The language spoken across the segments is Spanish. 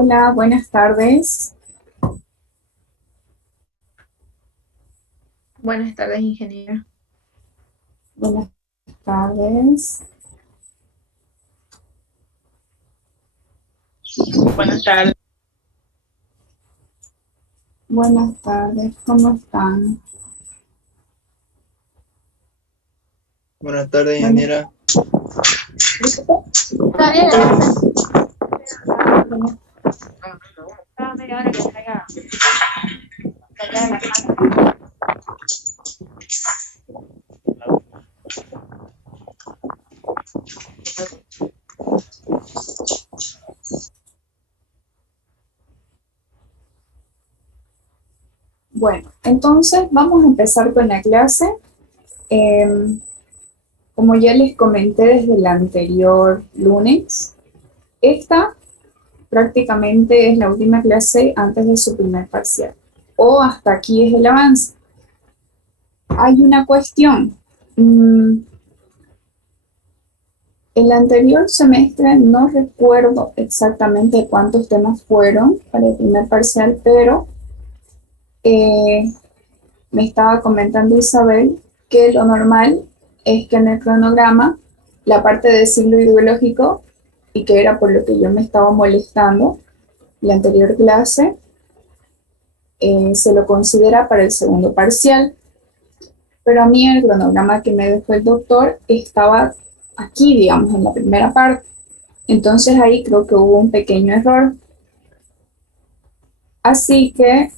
Hola, buenas tardes. Buenas tardes, ingeniera. Buenas tardes. Buenas tardes. Buenas tardes, ¿cómo están? Buenas tardes, Buenas, ingeniera. disculpe, Está bien, entonces. buenas- Cada media hora que traiga de la casa. Bueno, entonces vamos a empezar con la clase. Em, Como ya les comenté desde el anterior lunes, esta prácticamente es la última clase antes de su primer parcial. O hasta aquí es el avance. Hay una cuestión. Mm, El anterior semestre no recuerdo exactamente cuántos temas fueron para el primer parcial, pero eh, me estaba comentando Isabel que lo normal es que en el cronograma la parte de siglo ideológico, y que era por lo que yo me estaba molestando la anterior clase, se lo considera para el segundo parcial, pero a mí el cronograma que me dejó el doctor estaba aquí, digamos, en la primera parte. Entonces ahí creo que hubo un pequeño error. Así que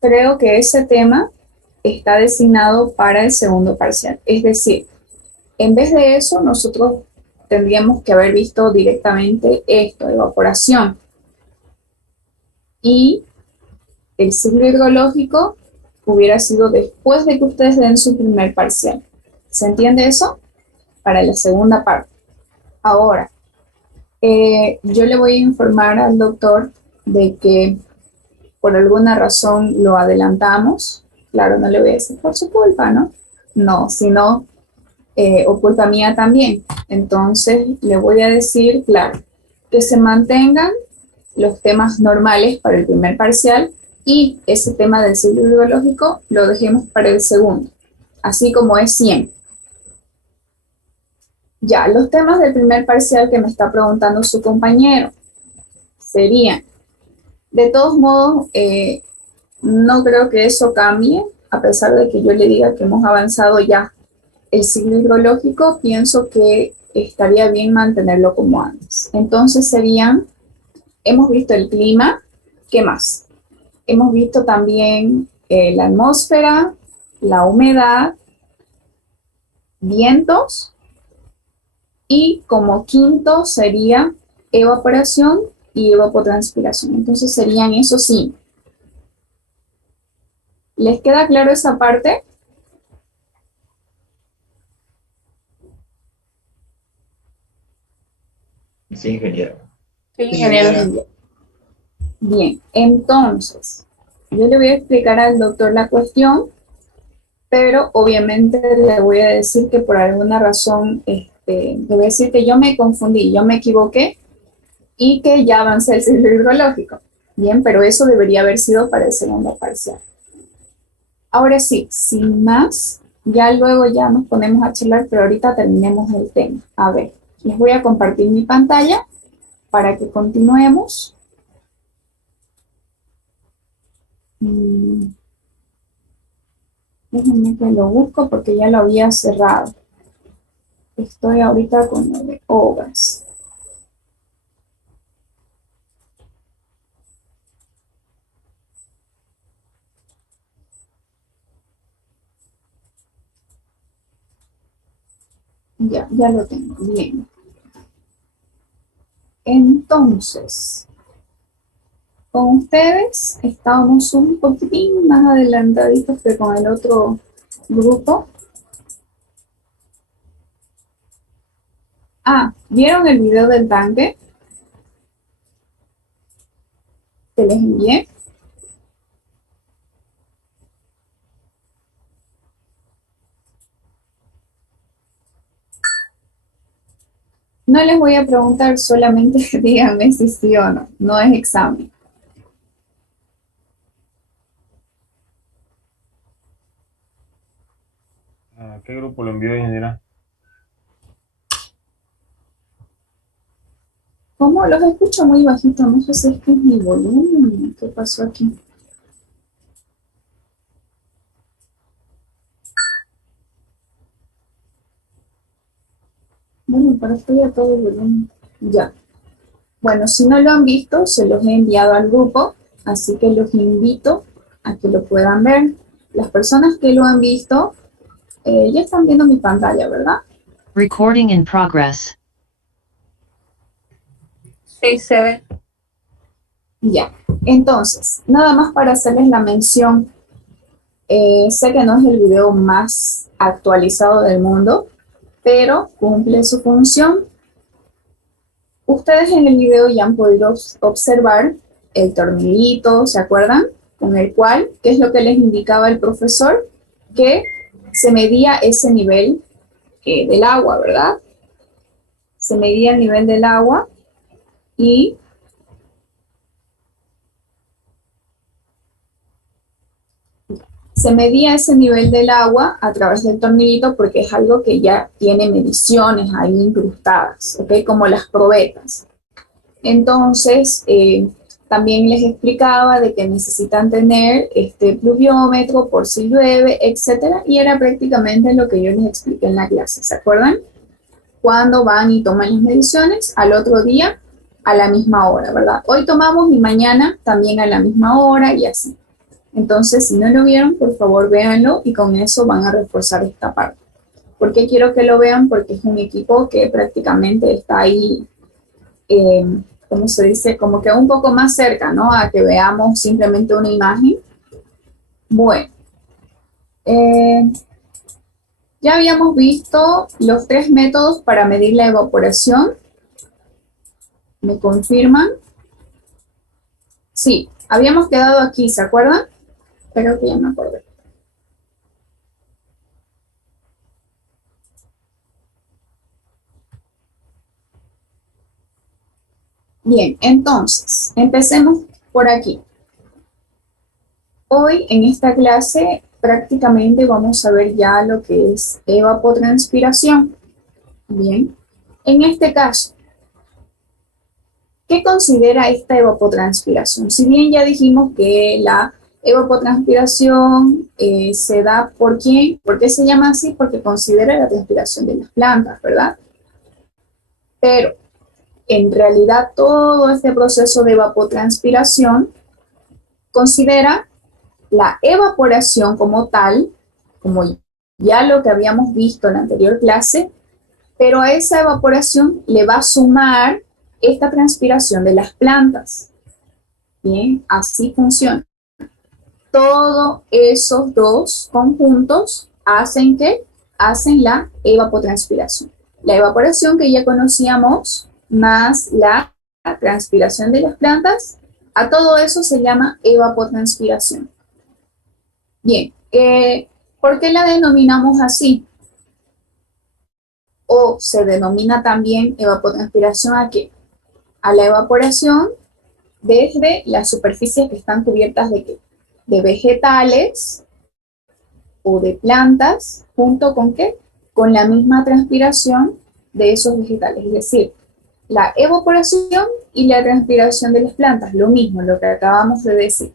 creo que ese tema está designado para el segundo parcial. Es decir, en vez de eso, nosotros tendríamos que haber visto directamente esto, evaporación. Y el ciclo hidrológico hubiera sido después de que ustedes den su primer parcial. ¿Se entiende eso? Para la segunda parte. Ahora, yo le voy a informar al doctor de que por alguna razón lo adelantamos. Claro, no le voy a decir por su culpa, ¿no? No, sino o culpa mía también. Entonces le voy a decir, claro, que se mantengan los temas normales para el primer parcial y ese tema del ciclo biológico lo dejemos para el segundo, así como es siempre. Ya, los temas del primer parcial que me está preguntando su compañero serían, de todos modos, no creo que eso cambie, a pesar de que yo le diga que hemos avanzado ya el ciclo hidrológico, pienso que estaría bien mantenerlo como antes. Entonces serían, hemos visto el clima, ¿qué más? Hemos visto también la atmósfera, la humedad, vientos y como quinto sería evaporación y evapotranspiración. Entonces serían esos sí. ¿Les queda claro esa parte? Sí, ingeniera. Sí, Sí, ingeniero. ingeniera. Bien, bien. Entonces, yo le voy a explicar al doctor la cuestión, pero obviamente le voy a decir que por alguna razón, le voy a decir que yo me confundí, yo me equivoqué y que ya avancé el ciclo hidrológico. Bien, pero eso debería haber sido para el segundo parcial. Ahora sí, sin más, ya luego ya nos ponemos a charlar, pero ahorita terminemos el tema. A ver, les voy a compartir mi pantalla para que continuemos. Mm, Déjenme que lo busco porque ya lo había cerrado. Estoy ahorita con lo de obras. Ya, ya lo tengo. Bien. Entonces, con ustedes estábamos un poquitín más adelantaditos que con el otro grupo. Ah, ¿vieron el video del tanque que les envié? No les voy a preguntar, solamente díganme si sí o no. No es examen. ¿A qué grupo lo envió, ingeniera? ¿Cómo? Los escucho muy bajito. No sé si es que es mi volumen. ¿Qué pasó aquí? Bueno, para esto ya todo el volumen. Ya. Bueno, si no lo han visto, se los he enviado al grupo, así que los invito a que lo puedan ver. Las personas que lo han visto ya están viendo mi pantalla, ¿verdad? Recording in progress. Sí, se ve. Ya. Entonces, nada más para hacerles la mención, sé que no es el video más actualizado del mundo, pero cumple su función. Ustedes en el video ya han podido observar el tornillito, ¿se acuerdan? Con el cual, ¿qué es lo que les indicaba el profesor? Que se medía ese nivel del agua, ¿verdad? Se medía el nivel del agua y se medía ese nivel del agua a través del tornillito porque es algo que ya tiene mediciones ahí incrustadas, ¿ok? Como las probetas. Entonces, también les explicaba de que necesitan tener este pluviómetro por si llueve, etcétera, y era prácticamente lo que yo les expliqué en la clase, ¿se acuerdan? Cuando van y toman las mediciones, al otro día a la misma hora, ¿verdad? Hoy tomamos y mañana también a la misma hora y así. Entonces, si no lo vieron, por favor véanlo y con eso van a reforzar esta parte. ¿Por qué quiero que lo vean? Porque es un equipo que prácticamente está ahí, ¿cómo se dice? Como que un poco más cerca, ¿no? A que veamos simplemente una imagen. Bueno, eh, ya habíamos visto los 3 métodos para medir la evaporación. ¿Me confirman? Sí, habíamos quedado aquí, ¿se acuerdan? Creo que ya me acordé. Bien, entonces, empecemos por aquí. Hoy en esta clase prácticamente vamos a ver ya lo que es evapotranspiración. Bien, en este caso, ¿qué considera esta evapotranspiración? Si bien ya dijimos que la evapotranspiración se da por quién, ¿por qué se llama así? Porque considera la transpiración de las plantas, ¿verdad? Pero en realidad todo este proceso de evapotranspiración considera la evaporación como tal, como ya lo que habíamos visto en la anterior clase, pero a esa evaporación le va a sumar esta transpiración de las plantas. Bien, así funciona. Todos esos dos conjuntos hacen que hacen la evapotranspiración. La evaporación que ya conocíamos más la transpiración de las plantas, a todo eso se llama evapotranspiración. Bien, ¿por qué la denominamos así? O se denomina también evapotranspiración a qué? A la evaporación desde las superficies que están cubiertas de qué? De vegetales o de plantas, junto con qué? Con la misma transpiración de esos vegetales. Es decir, la evaporación y la transpiración de las plantas, lo mismo, lo que acabamos de decir.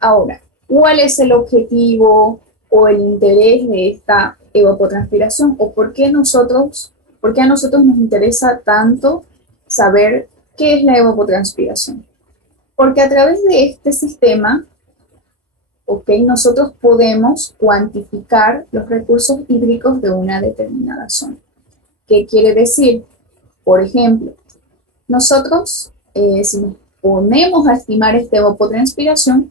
Ahora, ¿cuál es el objetivo o el interés de esta evapotranspiración? ¿O por qué a nosotros nos interesa tanto saber qué es la evapotranspiración? Porque a través de este sistema, ¿ok? Nosotros podemos cuantificar los recursos hídricos de una determinada zona. ¿Qué quiere decir? Por ejemplo, nosotros, si nos ponemos a estimar esta evapotranspiración,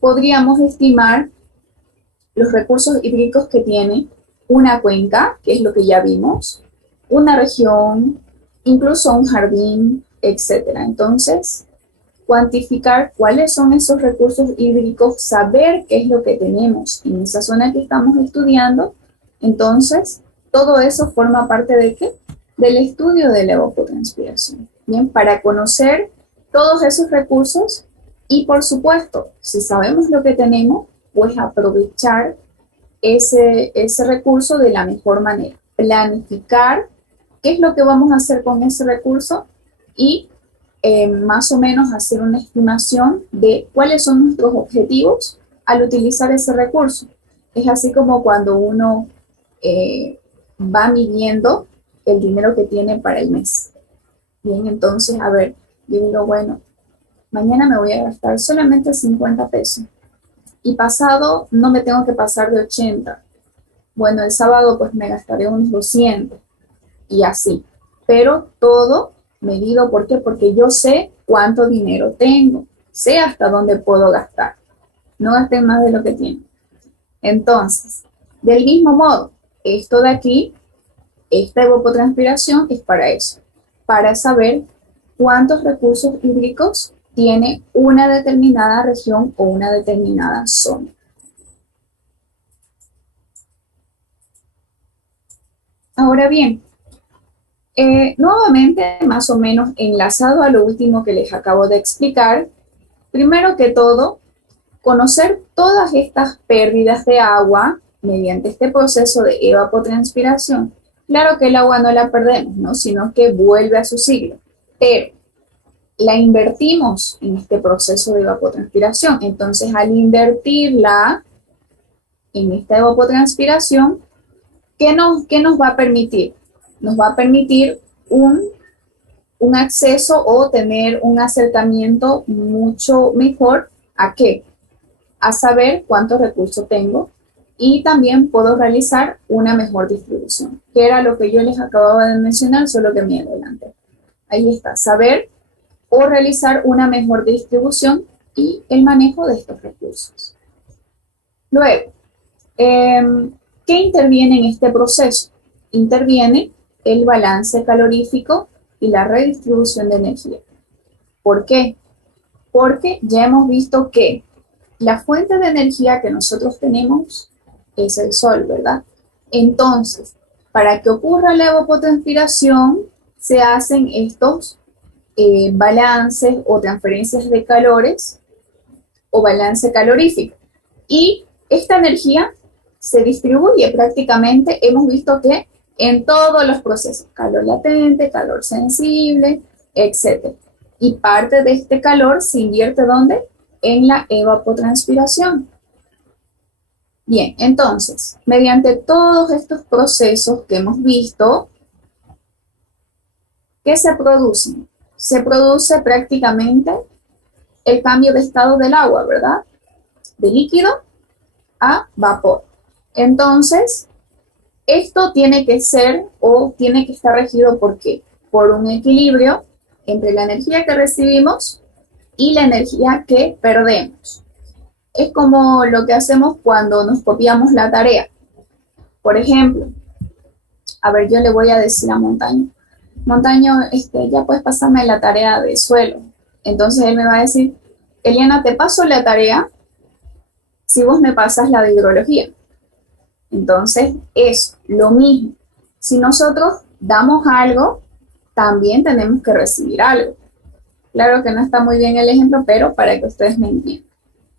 podríamos estimar los recursos hídricos que tiene una cuenca, que es lo que ya vimos, una región, incluso un jardín, etcétera. Entonces, cuantificar cuáles son esos recursos hídricos, saber qué es lo que tenemos en esa zona que estamos estudiando. Entonces, todo eso forma parte de qué? del estudio de la evapotranspiración. Bien, para conocer todos esos recursos y, por supuesto, si sabemos lo que tenemos, pues aprovechar ese recurso de la mejor manera. Planificar qué es lo que vamos a hacer con ese recurso y más o menos hacer una estimación de cuáles son nuestros objetivos al utilizar ese recurso. Es así como cuando uno va midiendo el dinero que tiene para el mes. Bien, entonces, a ver, yo digo, bueno, mañana me voy a gastar solamente 50 pesos y pasado no me tengo que pasar de 80. Bueno, el sábado pues me gastaré unos 200 y así. Pero todo medido, ¿por qué? Porque yo sé cuánto dinero tengo, sé hasta dónde puedo gastar. No gasten más de lo que tienen. Entonces, del mismo modo, esto de aquí, esta evapotranspiración es para eso, para saber cuántos recursos hídricos tiene una determinada región o una determinada zona. Ahora bien, nuevamente, más o menos enlazado a lo último que les acabo de explicar, primero que todo, conocer todas estas pérdidas de agua mediante este proceso de evapotranspiración. Claro que el agua no la perdemos, ¿no? Sino que vuelve a su ciclo, pero la invertimos en este proceso de evapotranspiración. Entonces, al invertirla en esta evapotranspiración, ¿qué nos va a permitir? Nos va a permitir un acceso o tener un acercamiento mucho mejor a qué? A saber cuántos recursos tengo y también puedo realizar una mejor distribución, que era lo que yo les acababa de mencionar, solo que me adelanté. Ahí está, saber o realizar una mejor distribución y el manejo de estos recursos. Luego, ¿qué interviene en este proceso? Interviene el balance calorífico y la redistribución de energía. ¿Por qué? Porque ya hemos visto que la fuente de energía que nosotros tenemos es el sol, ¿verdad? Entonces, para que ocurra la evapotranspiración, se hacen estos balances o transferencias de calores o balance calorífico. Y esta energía se distribuye prácticamente, hemos visto que en todos los procesos, calor latente, calor sensible, etc. Y parte de este calor se invierte ¿dónde? En la evapotranspiración. Bien, entonces, mediante todos estos procesos que hemos visto, ¿qué se producen? Se produce prácticamente el cambio de estado del agua, ¿verdad? De líquido a vapor. Entonces, esto tiene que ser o tiene que estar regido ¿por qué? Por un equilibrio entre la energía que recibimos y la energía que perdemos. Es como lo que hacemos cuando nos copiamos la tarea. Por ejemplo, a ver, yo le voy a decir a Montaño, Montaño, ya puedes pasarme la tarea de suelo. Entonces él me va a decir, Eliana, te paso la tarea si vos me pasas la de hidrología. Entonces es lo mismo. Si nosotros damos algo, también tenemos que recibir algo. Claro que no está muy bien el ejemplo, pero para que ustedes me entiendan.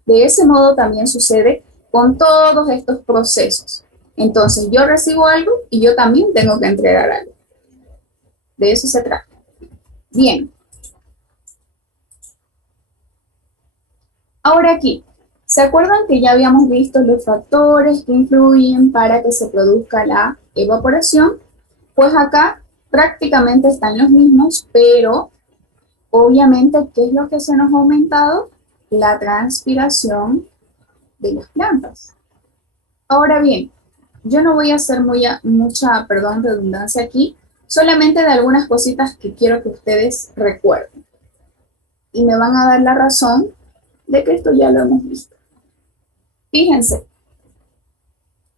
De ese modo también sucede con todos estos procesos. Entonces yo recibo algo y yo también tengo que entregar algo. De eso se trata. Bien. Ahora aquí, ¿se acuerdan que ya habíamos visto los factores que influyen para que se produzca la evaporación? Pues acá prácticamente están los mismos, pero obviamente, ¿qué es lo que se nos ha aumentado? La transpiración de las plantas. Ahora bien, yo no voy a hacer mucha redundancia aquí, solamente de algunas cositas que quiero que ustedes recuerden. Y me van a dar la razón de que esto ya lo hemos visto. Fíjense,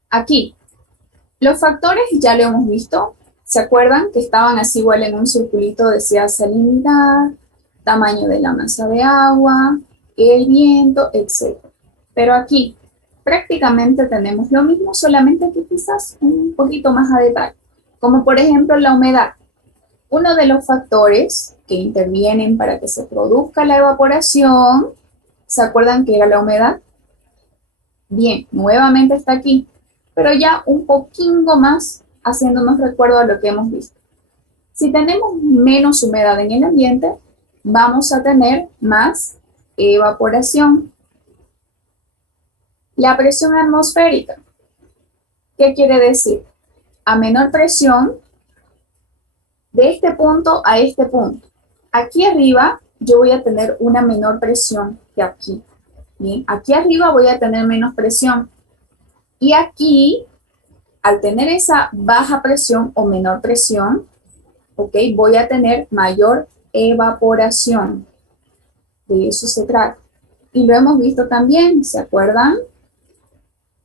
aquí, los factores ya lo hemos visto. ¿Se acuerdan que estaban así igual en un circulito? Decía salinidad, tamaño de la masa de agua, el viento, etc. Pero aquí prácticamente tenemos lo mismo, solamente que quizás un poquito más a detalle. Como por ejemplo la humedad. Uno de los factores que intervienen para que se produzca la evaporación, ¿se acuerdan que era la humedad? Bien, nuevamente está aquí, pero ya un poquito más haciéndonos recuerdo a lo que hemos visto. Si tenemos menos humedad en el ambiente, vamos a tener más evaporación. La presión atmosférica, ¿qué quiere decir? A menor presión, de este punto a este punto. Aquí arriba yo voy a tener una menor presión que aquí. Bien, aquí arriba voy a tener menos presión. Y aquí, al tener esa baja presión o menor presión, ¿ok? Voy a tener mayor evaporación. De eso se trata. Y lo hemos visto también, ¿se acuerdan?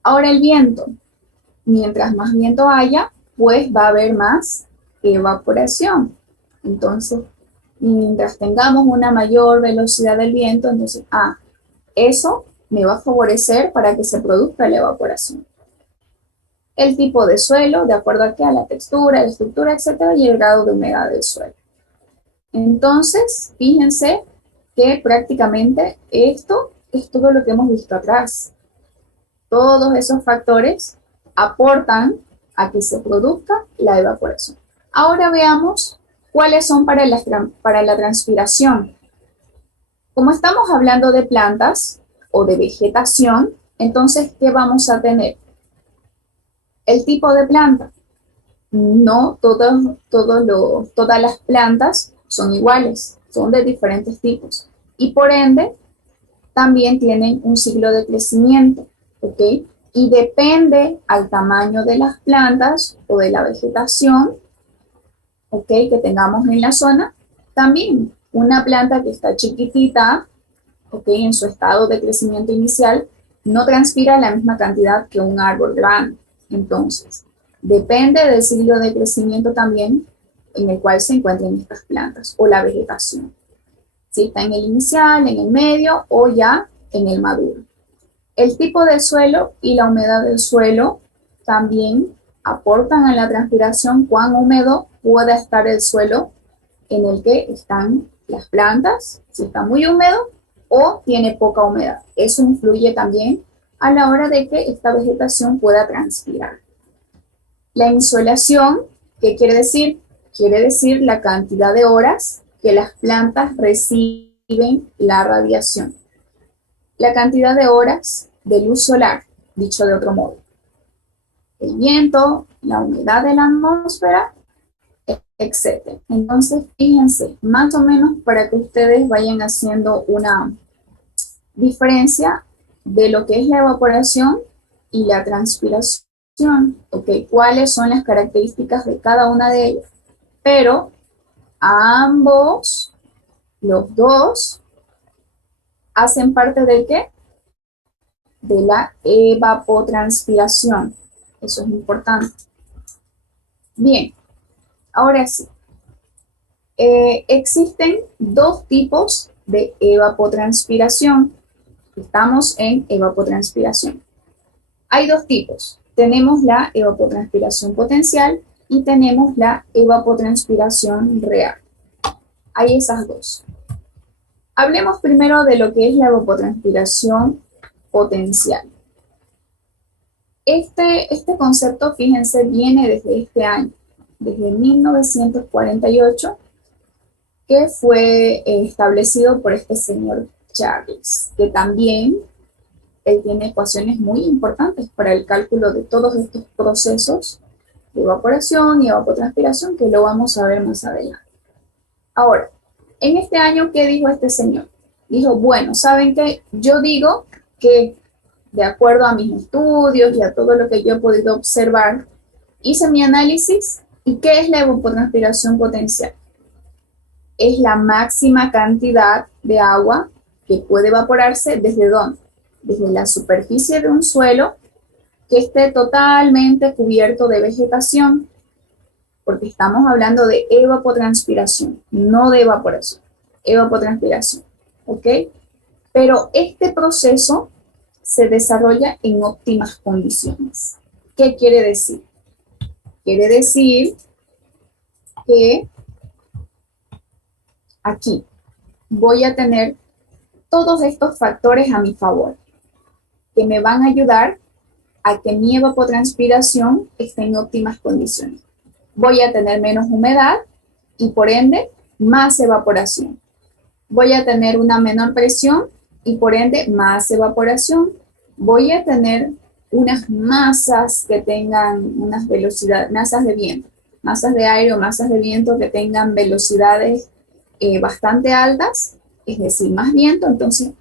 Ahora el viento. Mientras más viento haya, pues va a haber más evaporación. Entonces, mientras tengamos una mayor velocidad del viento, entonces, eso me va a favorecer para que se produzca la evaporación. El tipo de suelo, de acuerdo a la textura, la estructura, etcétera, y el grado de humedad del suelo. Entonces, fíjense que prácticamente esto es todo lo que hemos visto atrás. Todos esos factores aportan a que se produzca la evaporación. Ahora veamos cuáles son para la transpiración. Como estamos hablando de plantas o de vegetación, entonces, ¿qué vamos a tener? El tipo de planta. No todas las plantas son iguales, son de diferentes tipos. Y por ende, también tienen un ciclo de crecimiento, ¿ok? Y depende al tamaño de las plantas o de la vegetación, ¿ok? Que tengamos en la zona. También una planta que está chiquitita, ¿ok? En su estado de crecimiento inicial, no transpira la misma cantidad que un árbol grande. Entonces, depende del ciclo de crecimiento también en el cual se encuentren estas plantas o la vegetación. Si está en el inicial, en el medio o ya en el maduro. El tipo de suelo y la humedad del suelo también aportan a la transpiración cuán húmedo pueda estar el suelo en el que están las plantas, si está muy húmedo o tiene poca humedad. Eso influye también a la hora de que esta vegetación pueda transpirar. La insolación, ¿qué quiere decir? Quiere decir la cantidad de horas que las plantas reciben la radiación. La cantidad de horas de luz solar, dicho de otro modo. El viento, la humedad de la atmósfera, etc. Entonces, fíjense, más o menos para que ustedes vayan haciendo una diferencia de lo que es la evaporación y la transpiración, ¿ok? ¿Cuáles son las características de cada una de ellas? Pero ambos, los dos, hacen parte ¿de qué? De la evapotranspiración. Eso es importante. Bien, ahora sí. Existen dos tipos de evapotranspiración. Estamos en evapotranspiración. Hay dos tipos. Tenemos la evapotranspiración potencial y tenemos la evapotranspiración real. Hay esas dos. Hablemos primero de lo que es la evapotranspiración potencial. Este concepto, fíjense, viene desde este año, desde 1948, que fue establecido por este señor Charles, que también él tiene ecuaciones muy importantes para el cálculo de todos estos procesos de evaporación y evapotranspiración, que lo vamos a ver más adelante. Ahora, en este año, ¿qué dijo este señor? Dijo, bueno, ¿saben qué? Yo digo que de acuerdo a mis estudios y a todo lo que yo he podido observar, hice mi análisis. ¿Y qué es la evapotranspiración potencial? Es la máxima cantidad de agua que puede evaporarse ¿desde dónde? Desde la superficie de un suelo que esté totalmente cubierto de vegetación, porque estamos hablando de evapotranspiración, no de evaporación, evapotranspiración, ¿ok? Pero este proceso se desarrolla en óptimas condiciones. ¿Qué quiere decir? Quiere decir que aquí voy a tener todos estos factores a mi favor, que me van a ayudar a que mi evapotranspiración esté en óptimas condiciones. Voy a tener menos humedad y por ende más evaporación. Voy a tener una menor presión y por ende más evaporación. Voy a tener unas masas que tengan unas velocidades, masas de viento, masas de aire o masas de viento que tengan velocidades bastante altas, es decir, más viento, entonces,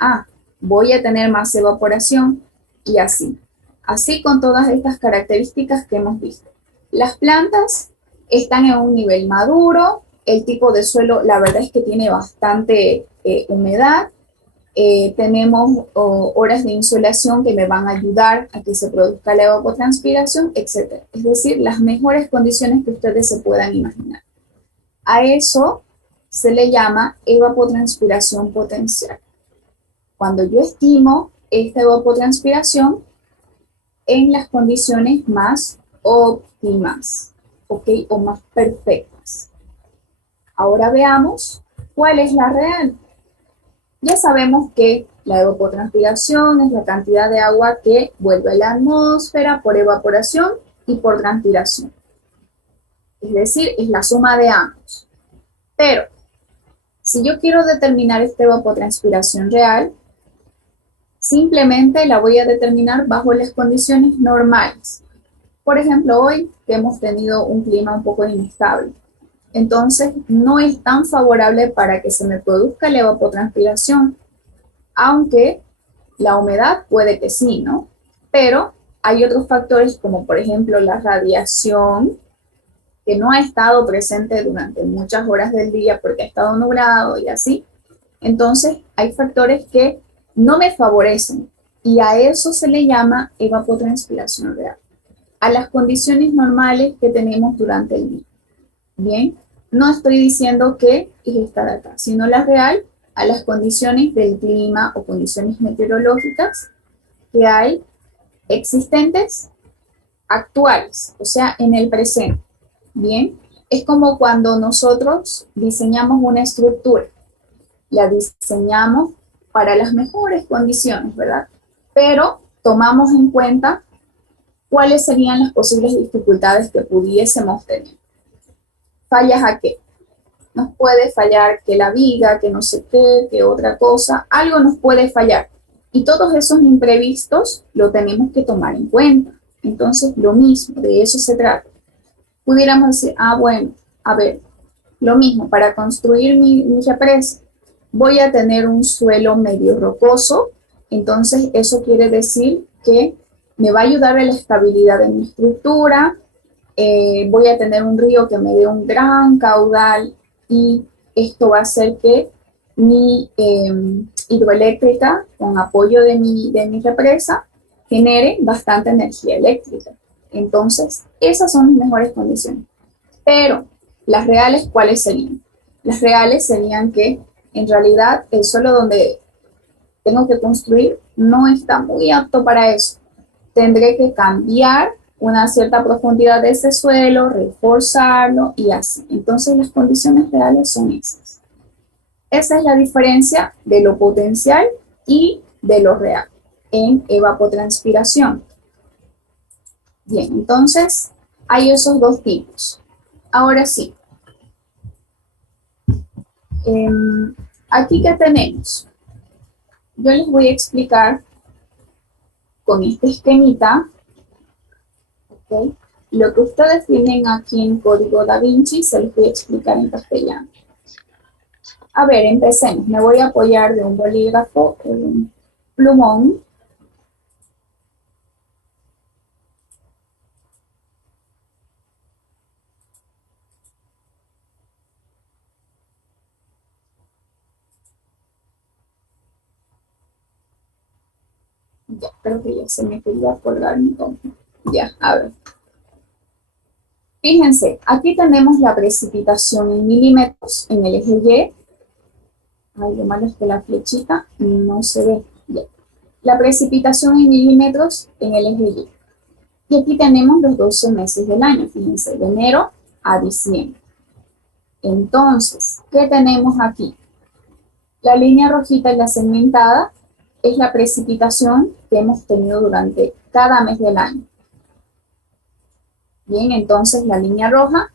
voy a tener más evaporación y así. Así con todas estas características que hemos visto. Las plantas están en un nivel maduro, el tipo de suelo, la verdad es que tiene bastante humedad. Tenemos horas de insolación que me van a ayudar a que se produzca la evapotranspiración, etc. Es decir, las mejores condiciones que ustedes se puedan imaginar. A eso se le llama evapotranspiración potencial. Cuando yo estimo esta evapotranspiración en las condiciones más óptimas, ¿ok? O más perfectas. Ahora veamos cuál es la real. Ya sabemos que la evapotranspiración es la cantidad de agua que vuelve a la atmósfera por evaporación y por transpiración. Es decir, es la suma de ambos. Pero, si yo quiero determinar esta evapotranspiración real, simplemente la voy a determinar bajo las condiciones normales. Por ejemplo, hoy que hemos tenido un clima un poco inestable. Entonces, no es tan favorable para que se me produzca la evapotranspiración, aunque la humedad puede que sí, ¿no? Pero hay otros factores como por ejemplo la radiación, que no ha estado presente durante muchas horas del día porque ha estado nublado y así. Entonces, hay factores que no me favorecen y a eso se le llama evapotranspiración real, a las condiciones normales que tenemos durante el día. Bien, no estoy diciendo que es esta de acá, sino la real a las condiciones del clima o condiciones meteorológicas que hay existentes actuales, o sea, en el presente. Bien, es como cuando nosotros diseñamos una estructura, la diseñamos para las mejores condiciones, ¿verdad? Pero tomamos en cuenta cuáles serían las posibles dificultades que pudiésemos tener. ¿Fallas a qué? Nos puede fallar que la viga, que no sé qué, que otra cosa, algo nos puede fallar. Y todos esos imprevistos lo tenemos que tomar en cuenta. Entonces, lo mismo, de eso se trata. Pudiéramos decir, bueno, a ver, lo mismo, para construir mi represa, voy a tener un suelo medio rocoso, entonces eso quiere decir que me va a ayudar a la estabilidad de mi estructura, voy a tener un río que me dé un gran caudal y esto va a hacer que mi hidroeléctrica, con apoyo de mi represa, genere bastante energía eléctrica. Entonces, esas son mis mejores condiciones. Pero, las reales, ¿cuáles serían? Las reales serían que, en realidad, el suelo donde tengo que construir no está muy apto para eso. Tendré que cambiar una cierta profundidad de ese suelo, reforzarlo y así. Entonces, las condiciones reales son esas. Esa es la diferencia de lo potencial y de lo real en evapotranspiración. Bien, entonces hay esos dos tipos. Ahora sí. Aquí, ¿qué tenemos? Yo les voy a explicar con este esquemita, ¿okay? Lo que ustedes tienen aquí en Código Da Vinci, se los voy a explicar en castellano. A ver, empecemos. Me voy a apoyar de un bolígrafo, un plumón. Ya, creo que ya se me quería colgar mi compu. Ya, a ver. Fíjense, aquí tenemos la precipitación en milímetros en el eje Y. Ay, lo malo es que la flechita no se ve. Ya. La precipitación en milímetros en el eje Y. Y aquí tenemos los 12 meses del año, fíjense, de enero a diciembre. Entonces, ¿qué tenemos aquí? La línea rojita y la segmentada es la precipitación que hemos tenido durante cada mes del año. Bien, entonces la línea roja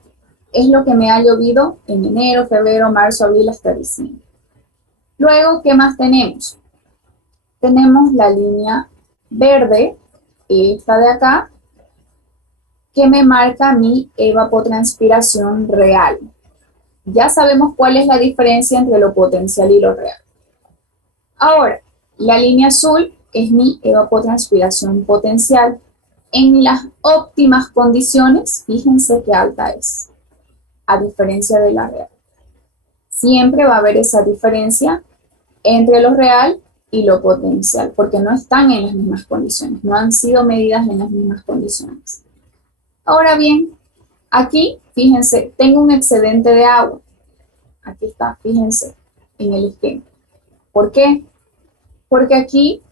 es lo que me ha llovido en enero, febrero, marzo, abril hasta diciembre. Luego, ¿qué más tenemos? Tenemos la línea verde, esta de acá, que me marca mi evapotranspiración real. Ya sabemos cuál es la diferencia entre lo potencial y lo real. Ahora, la línea azul es mi evapotranspiración potencial. En las óptimas condiciones, fíjense qué alta es, a diferencia de la real. Siempre va a haber esa diferencia entre lo real y lo potencial, porque no están en las mismas condiciones, no han sido medidas en las mismas condiciones. Ahora bien, aquí, fíjense, tengo un excedente de agua. Aquí está, fíjense, en el esquema. ¿Por qué? Porque aquí,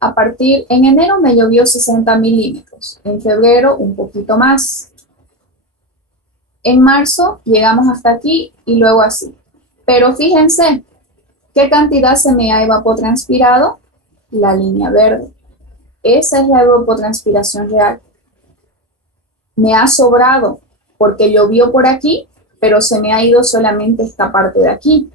en enero me llovió 60 milímetros, en febrero un poquito más. En marzo llegamos hasta aquí y luego así. Pero fíjense, ¿qué cantidad se me ha evapotranspirado? La línea verde. Esa es la evapotranspiración real. Me ha sobrado porque llovió por aquí, pero se me ha ido solamente esta parte de aquí.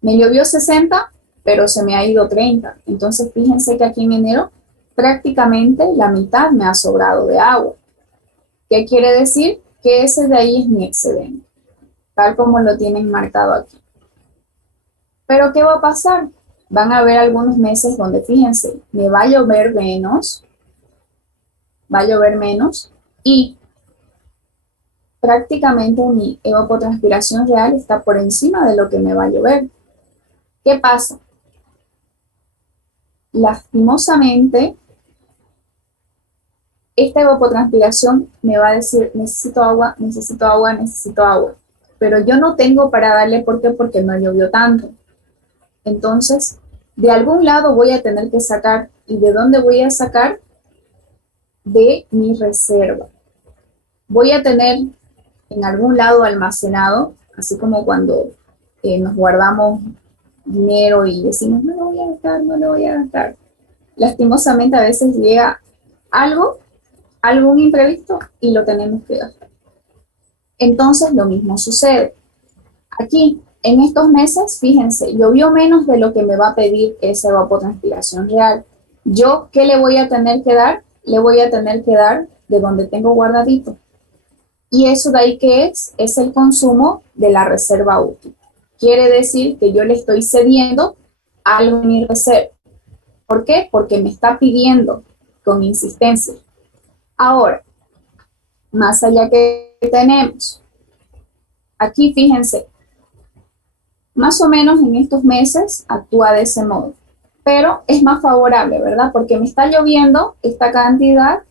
Me llovió 60, pero se me ha ido 30. Entonces fíjense que aquí en enero prácticamente la mitad me ha sobrado de agua. ¿Qué quiere decir? Que ese de ahí es mi excedente, tal como lo tienen marcado aquí. Pero ¿qué va a pasar? Van a haber algunos meses donde, fíjense, me va a llover menos y prácticamente mi evapotranspiración real está por encima de lo que me va a llover. ¿Qué pasa? Lastimosamente, esta evapotranspiración me va a decir, necesito agua, necesito agua, necesito agua. Pero yo no tengo para darle, ¿por qué? Porque no llovió tanto. Entonces, de algún lado voy a tener que sacar. ¿Y de dónde voy a sacar? De mi reserva. Voy a tener en algún lado almacenado, así como cuando nos guardamos dinero y decimos, no lo voy a gastar, no lo voy a gastar. Lastimosamente a veces llega algún imprevisto y lo tenemos que gastar. Entonces lo mismo sucede. Aquí, en estos meses, fíjense, llovió menos de lo que me va a pedir esa evapotranspiración real. ¿Yo qué le voy a tener que dar? Le voy a tener que dar de donde tengo guardadito. Y eso de ahí, ¿qué es? Es el consumo de la reserva útil. Quiere decir que yo le estoy cediendo algo en mi reserva. ¿Por qué? Porque me está pidiendo con insistencia. Ahora, más allá que tenemos, aquí fíjense, más o menos en estos meses actúa de ese modo, pero es más favorable, ¿verdad? Porque me está lloviendo esta cantidad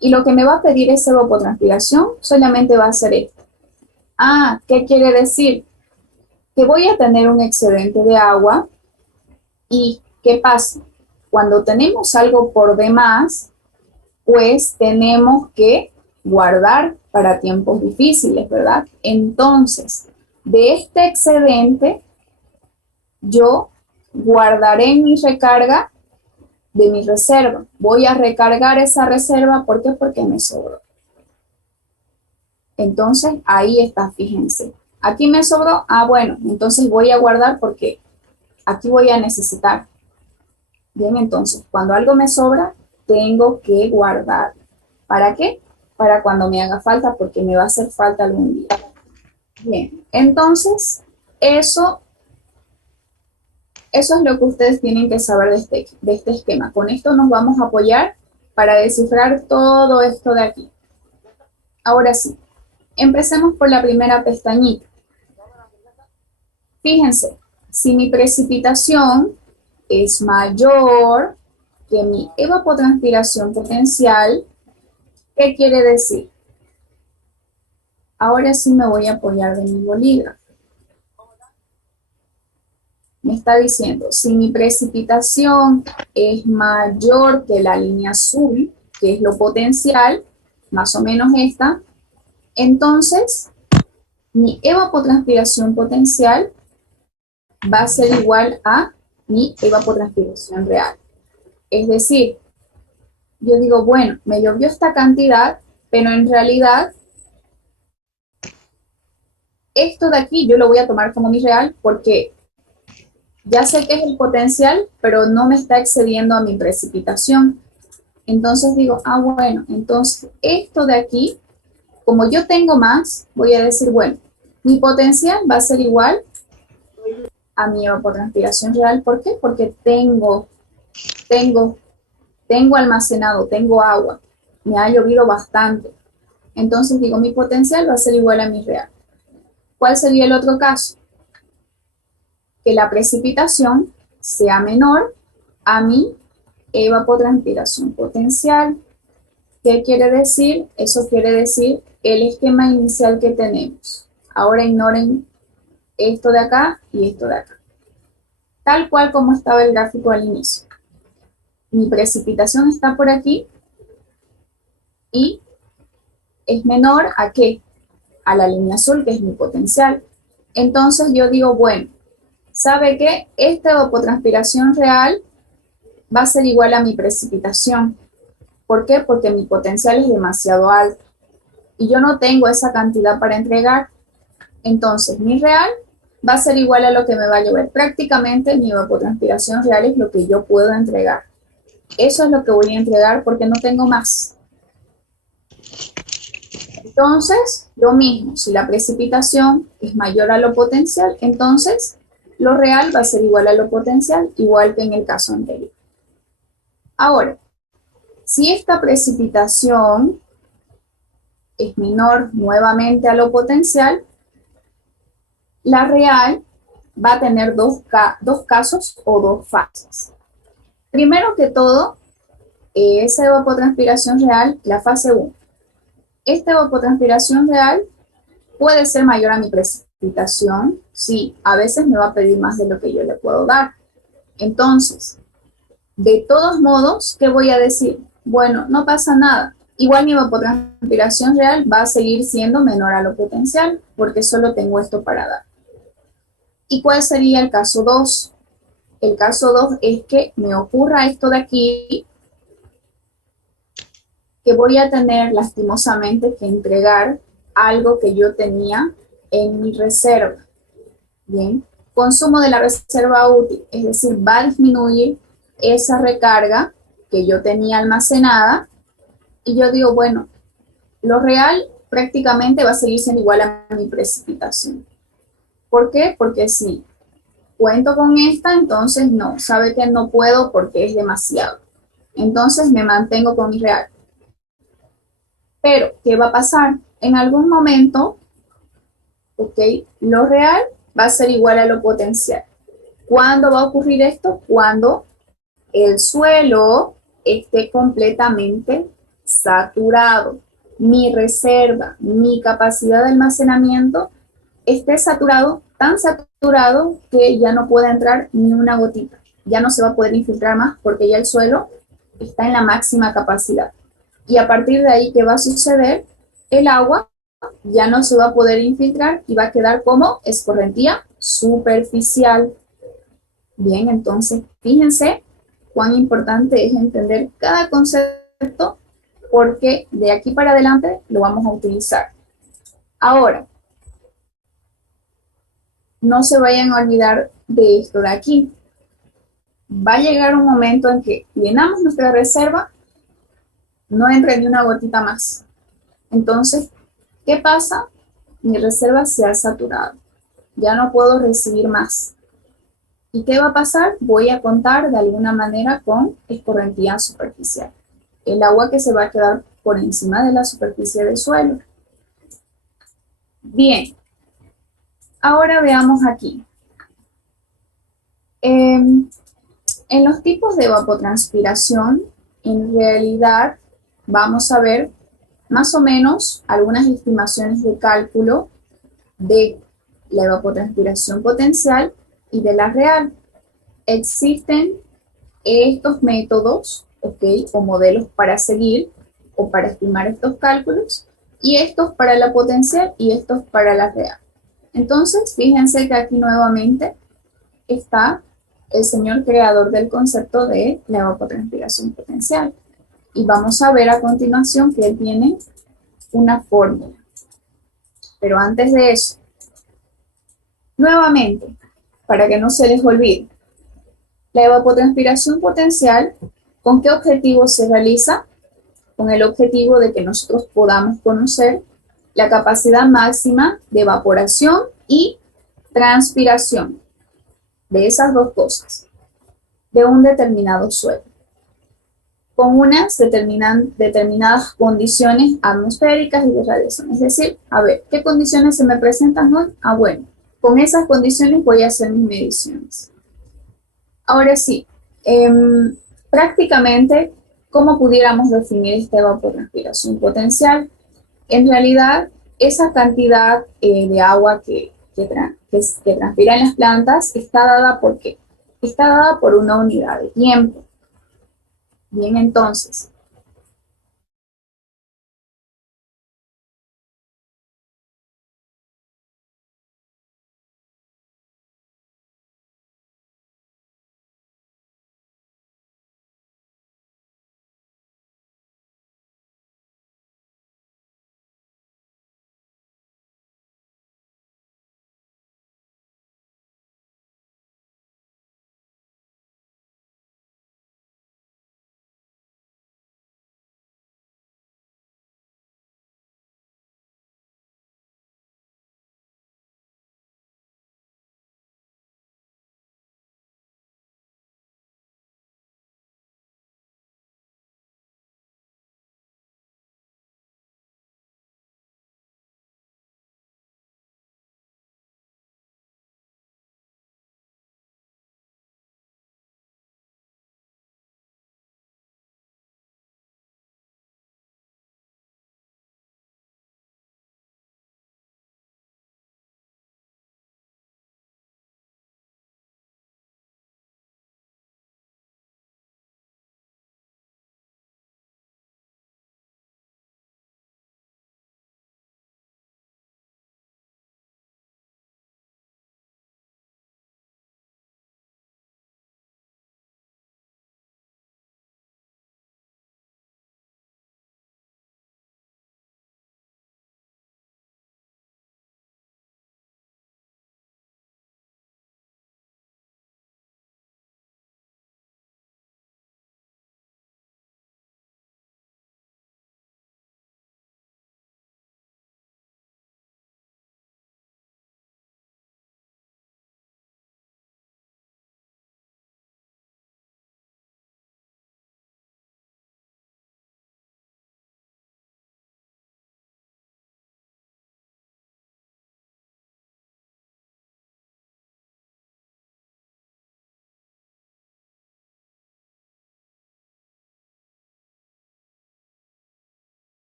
y lo que me va a pedir esa evapotranspiración solamente va a ser esto. Ah, ¿qué quiere decir? Que voy a tener un excedente de agua y ¿qué pasa? Cuando tenemos algo por demás, pues tenemos que guardar para tiempos difíciles, ¿verdad? Entonces, de este excedente, yo guardaré en mi recarga de mi reserva. Voy a recargar esa reserva, ¿por qué? Porque me sobró. Entonces, ahí está, fíjense. Aquí me sobró, bueno, entonces voy a guardar porque aquí voy a necesitar. Bien, entonces, cuando algo me sobra, tengo que guardar. ¿Para qué? Para cuando me haga falta, porque me va a hacer falta algún día. Bien, entonces, eso es lo que ustedes tienen que saber de este esquema. Con esto nos vamos a apoyar para descifrar todo esto de aquí. Ahora sí, empecemos por la primera pestañita. Fíjense, si mi precipitación es mayor que mi evapotranspiración potencial, ¿qué quiere decir? Ahora sí me voy a apoyar de mi bolígrafo. Me está diciendo, si mi precipitación es mayor que la línea azul, que es lo potencial, más o menos esta, entonces mi evapotranspiración potencial va a ser igual a mi evapotranspiración real. Es decir, yo digo, bueno, me llovió esta cantidad, pero en realidad esto de aquí yo lo voy a tomar como mi real porque ya sé que es el potencial, pero no me está excediendo a mi precipitación. Entonces digo, bueno, entonces esto de aquí, como yo tengo más, voy a decir, bueno, mi potencial va a ser igual a mi evapotranspiración real. ¿Por qué? Porque tengo almacenado, tengo agua, me ha llovido bastante. Entonces digo, mi potencial va a ser igual a mi real. ¿Cuál sería el otro caso? Que la precipitación sea menor a mi evapotranspiración potencial. ¿Qué quiere decir? Eso quiere decir el esquema inicial que tenemos. Ahora ignoren esto de acá y esto de acá. Tal cual como estaba el gráfico al inicio. Mi precipitación está por aquí y es menor ¿a qué? A la línea azul, que es mi potencial. Entonces yo digo, bueno, ¿sabe qué? Esta evapotranspiración real va a ser igual a mi precipitación. ¿Por qué? Porque mi potencial es demasiado alto y yo no tengo esa cantidad para entregar. Entonces mi real va a ser igual a lo que me va a llover. Prácticamente mi evapotranspiración real es lo que yo puedo entregar. Eso es lo que voy a entregar porque no tengo más. Entonces, lo mismo, si la precipitación es mayor a lo potencial, entonces lo real va a ser igual a lo potencial, igual que en el caso anterior. Ahora, si esta precipitación es menor nuevamente a lo potencial, la real va a tener dos casos o dos fases. Primero que todo, esa evapotranspiración real, la fase 1. Esta evapotranspiración real puede ser mayor a mi precipitación, sí, a veces me va a pedir más de lo que yo le puedo dar. Entonces, de todos modos, ¿qué voy a decir? Bueno, no pasa nada. Igual mi evapotranspiración real va a seguir siendo menor a lo potencial, porque solo tengo esto para dar. ¿Y cuál sería el caso 2? El caso 2 es que me ocurra esto de aquí, que voy a tener lastimosamente que entregar algo que yo tenía en mi reserva. Bien, consumo de la reserva útil, es decir, va a disminuir esa recarga que yo tenía almacenada y yo digo, bueno, lo real prácticamente va a seguir siendo igual a mi precipitación. ¿Por qué? Porque si cuento con esta, entonces no, sabe que no puedo porque es demasiado. Entonces me mantengo con mi real. Pero, ¿qué va a pasar? En algún momento, ok, lo real va a ser igual a lo potencial. ¿Cuándo va a ocurrir esto? Cuando el suelo esté completamente saturado. Mi reserva, mi capacidad de almacenamiento esté saturado, tan saturado que ya no pueda entrar ni una gotita. Ya no se va a poder infiltrar más porque ya el suelo está en la máxima capacidad. Y a partir de ahí, ¿qué va a suceder? El agua ya no se va a poder infiltrar y va a quedar como escorrentía superficial. Bien, entonces, fíjense cuán importante es entender cada concepto porque de aquí para adelante lo vamos a utilizar. Ahora, no se vayan a olvidar de esto de aquí. Va a llegar un momento en que llenamos nuestra reserva, no entra ni una gotita más. Entonces, ¿qué pasa? Mi reserva se ha saturado. Ya no puedo recibir más. ¿Y qué va a pasar? Voy a contar de alguna manera con escorrentía superficial. El agua que se va a quedar por encima de la superficie del suelo. Bien. Ahora veamos aquí. En los tipos de evapotranspiración, en realidad vamos a ver más o menos algunas estimaciones de cálculo de la evapotranspiración potencial y de la real. Existen estos métodos, ¿ok? O modelos para seguir o para estimar estos cálculos, y estos para la potencial y estos para la real. Entonces, fíjense que aquí nuevamente está el señor creador del concepto de la evapotranspiración potencial. Y vamos a ver a continuación que él tiene una fórmula. Pero antes de eso, nuevamente, para que no se les olvide, la evapotranspiración potencial, ¿con qué objetivo se realiza? Con el objetivo de que nosotros podamos conocer la capacidad máxima de evaporación y transpiración de esas dos cosas, de un determinado suelo, con unas determinadas condiciones atmosféricas y de radiación. Es decir, a ver, ¿qué condiciones se me presentan hoy? Ah, bueno, con esas condiciones voy a hacer mis mediciones. Ahora sí, prácticamente, ¿cómo pudiéramos definir esta evapotranspiración potencial? En realidad, esa cantidad de agua que transpira en las plantas está dada ¿por qué? Está dada por una unidad de tiempo. Bien, entonces,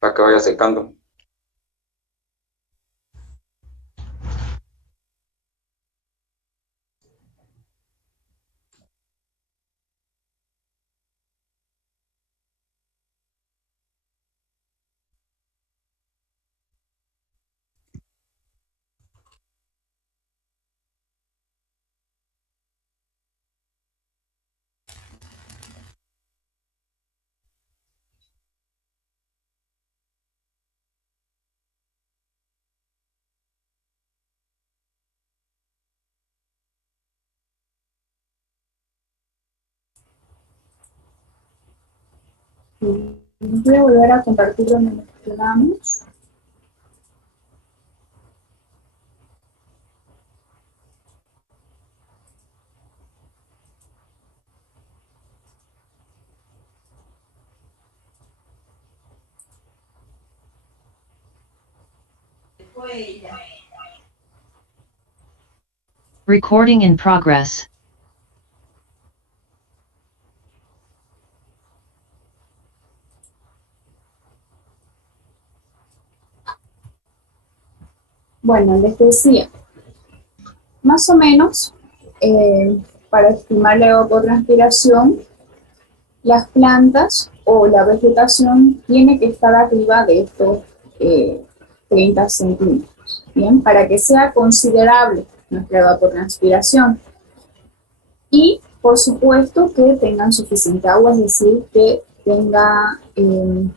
para que vaya secando. voy a volver a compartir donde nos quedamos. Recording in progress. Bueno, les decía, más o menos para estimar la evapotranspiración, las plantas o la vegetación tiene que estar arriba de estos 30 centímetros, ¿bien? Para que sea considerable nuestra evapotranspiración. Y, por supuesto, que tengan suficiente agua, es decir, que tenga un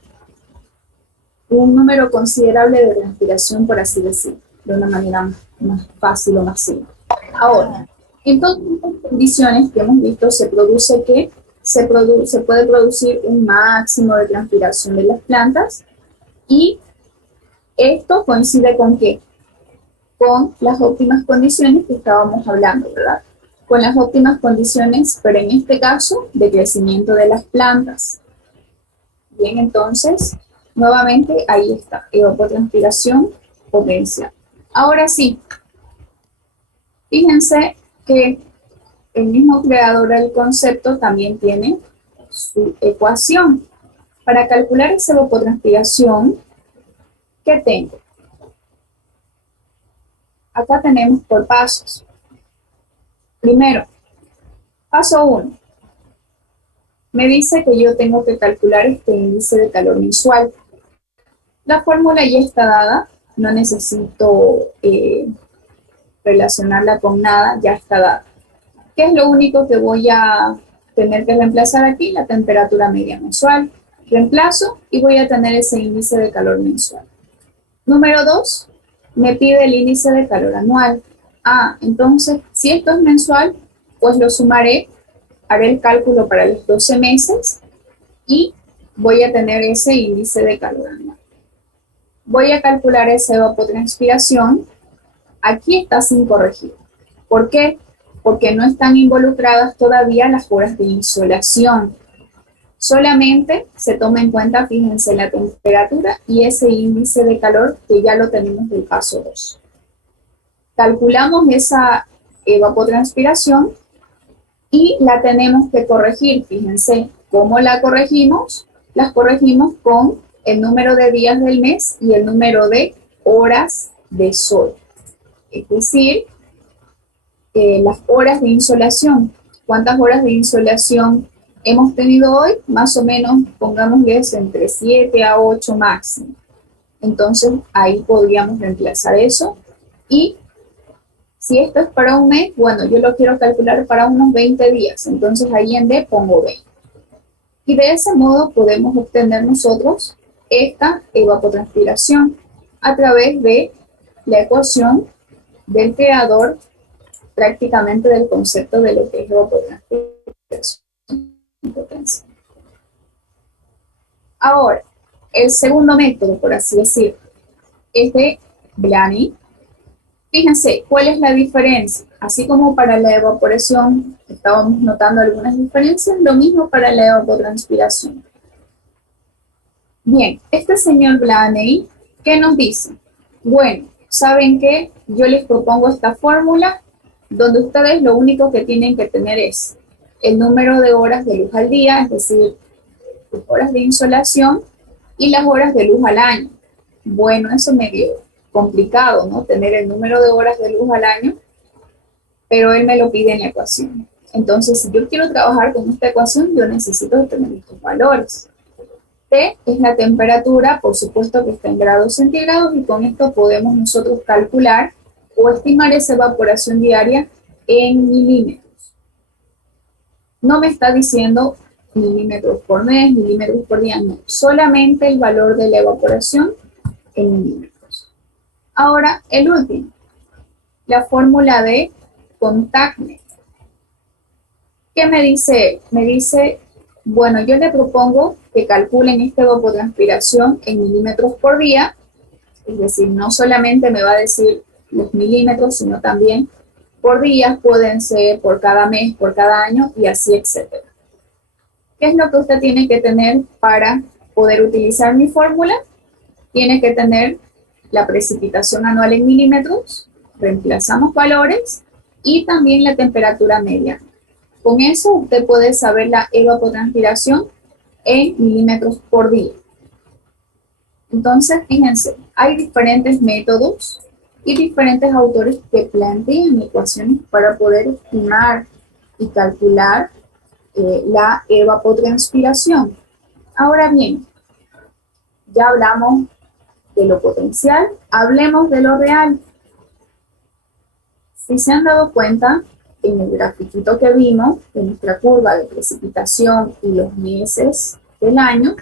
número considerable de transpiración, por así decirlo, de una manera más fácil o más simple. Ahora, en todas estas condiciones que hemos visto, se puede producir un máximo de transpiración de las plantas, y esto coincide con ¿qué? Con las óptimas condiciones que estábamos hablando, ¿verdad? Con las óptimas condiciones, pero en este caso, de crecimiento de las plantas. Bien, entonces, nuevamente, ahí está, evapotranspiración potencial. Ahora sí, fíjense que el mismo creador del concepto también tiene su ecuación. Para calcular esa evapotranspiración, ¿qué tengo? Acá tenemos por pasos. Primero, paso 1. Me dice que yo tengo que calcular este índice de calor mensual. La fórmula ya está dada, no necesito relacionarla con nada, ya está dada. ¿Qué es lo único que voy a tener que reemplazar aquí? La temperatura media mensual. Reemplazo y voy a tener ese índice de calor mensual. Número 2, me pide el índice de calor anual. Entonces, si esto es mensual, pues lo sumaré, haré el cálculo para los 12 meses y voy a tener ese índice de calor anual. Voy a calcular esa evapotranspiración. Aquí está sin corregir. ¿Por qué? Porque no están involucradas todavía las horas de insolación. Solamente se toma en cuenta, fíjense, la temperatura y ese índice de calor que ya lo tenemos del paso 2. Calculamos esa evapotranspiración y la tenemos que corregir. Fíjense, ¿cómo la corregimos? Las corregimos con el número de días del mes y el número de horas de sol. Es decir, las horas de insolación. ¿Cuántas horas de insolación hemos tenido hoy? Más o menos, pongámosles entre 7 a 8 máximo. Entonces, ahí podríamos reemplazar eso. Y si esto es para un mes, bueno, yo lo quiero calcular para unos 20 días. Entonces, ahí en D pongo 20. Y de ese modo podemos obtener nosotros esta evapotranspiración a través de la ecuación del creador prácticamente del concepto de lo que es evapotranspiración potencial. Ahora, el segundo método, por así decirlo, es de Blaney. Fíjense, ¿cuál es la diferencia? Así como para la evaporación estábamos notando algunas diferencias, lo mismo para la evapotranspiración. Bien, este señor Blaney, ¿qué nos dice? Bueno, ¿saben qué? Yo les propongo esta fórmula donde ustedes lo único que tienen que tener es el número de horas de luz al día, es decir, las horas de insolación y las horas de luz al año. Bueno, eso es medio complicado, ¿no? Tener el número de horas de luz al año, pero él me lo pide en la ecuación. Entonces, si yo quiero trabajar con esta ecuación, yo necesito tener estos valores. T es la temperatura, por supuesto que está en grados centígrados, y con esto podemos nosotros calcular o estimar esa evaporación diaria en milímetros. No me está diciendo milímetros por mes, milímetros por día, no. Solamente el valor de la evaporación en milímetros. Ahora, el último, la fórmula de Contact-Net. ¿Qué me dice? Me dice, bueno, yo le propongo que calculen esta evapotranspiración en milímetros por día, es decir, no solamente me va a decir los milímetros, sino también por días, pueden ser por cada mes, por cada año y así, etcétera. ¿Qué es lo que usted tiene que tener para poder utilizar mi fórmula? Tiene que tener la precipitación anual en milímetros, reemplazamos valores y también la temperatura media. Con eso usted puede saber la evapotranspiración en milímetros por día. Entonces, fíjense, hay diferentes métodos y diferentes autores que plantean ecuaciones para poder estimar y calcular la evapotranspiración. Ahora bien, ya hablamos de lo potencial, hablemos de lo real. Si se han dado cuenta, en el grafiquito que vimos, de nuestra curva de precipitación y los meses del año,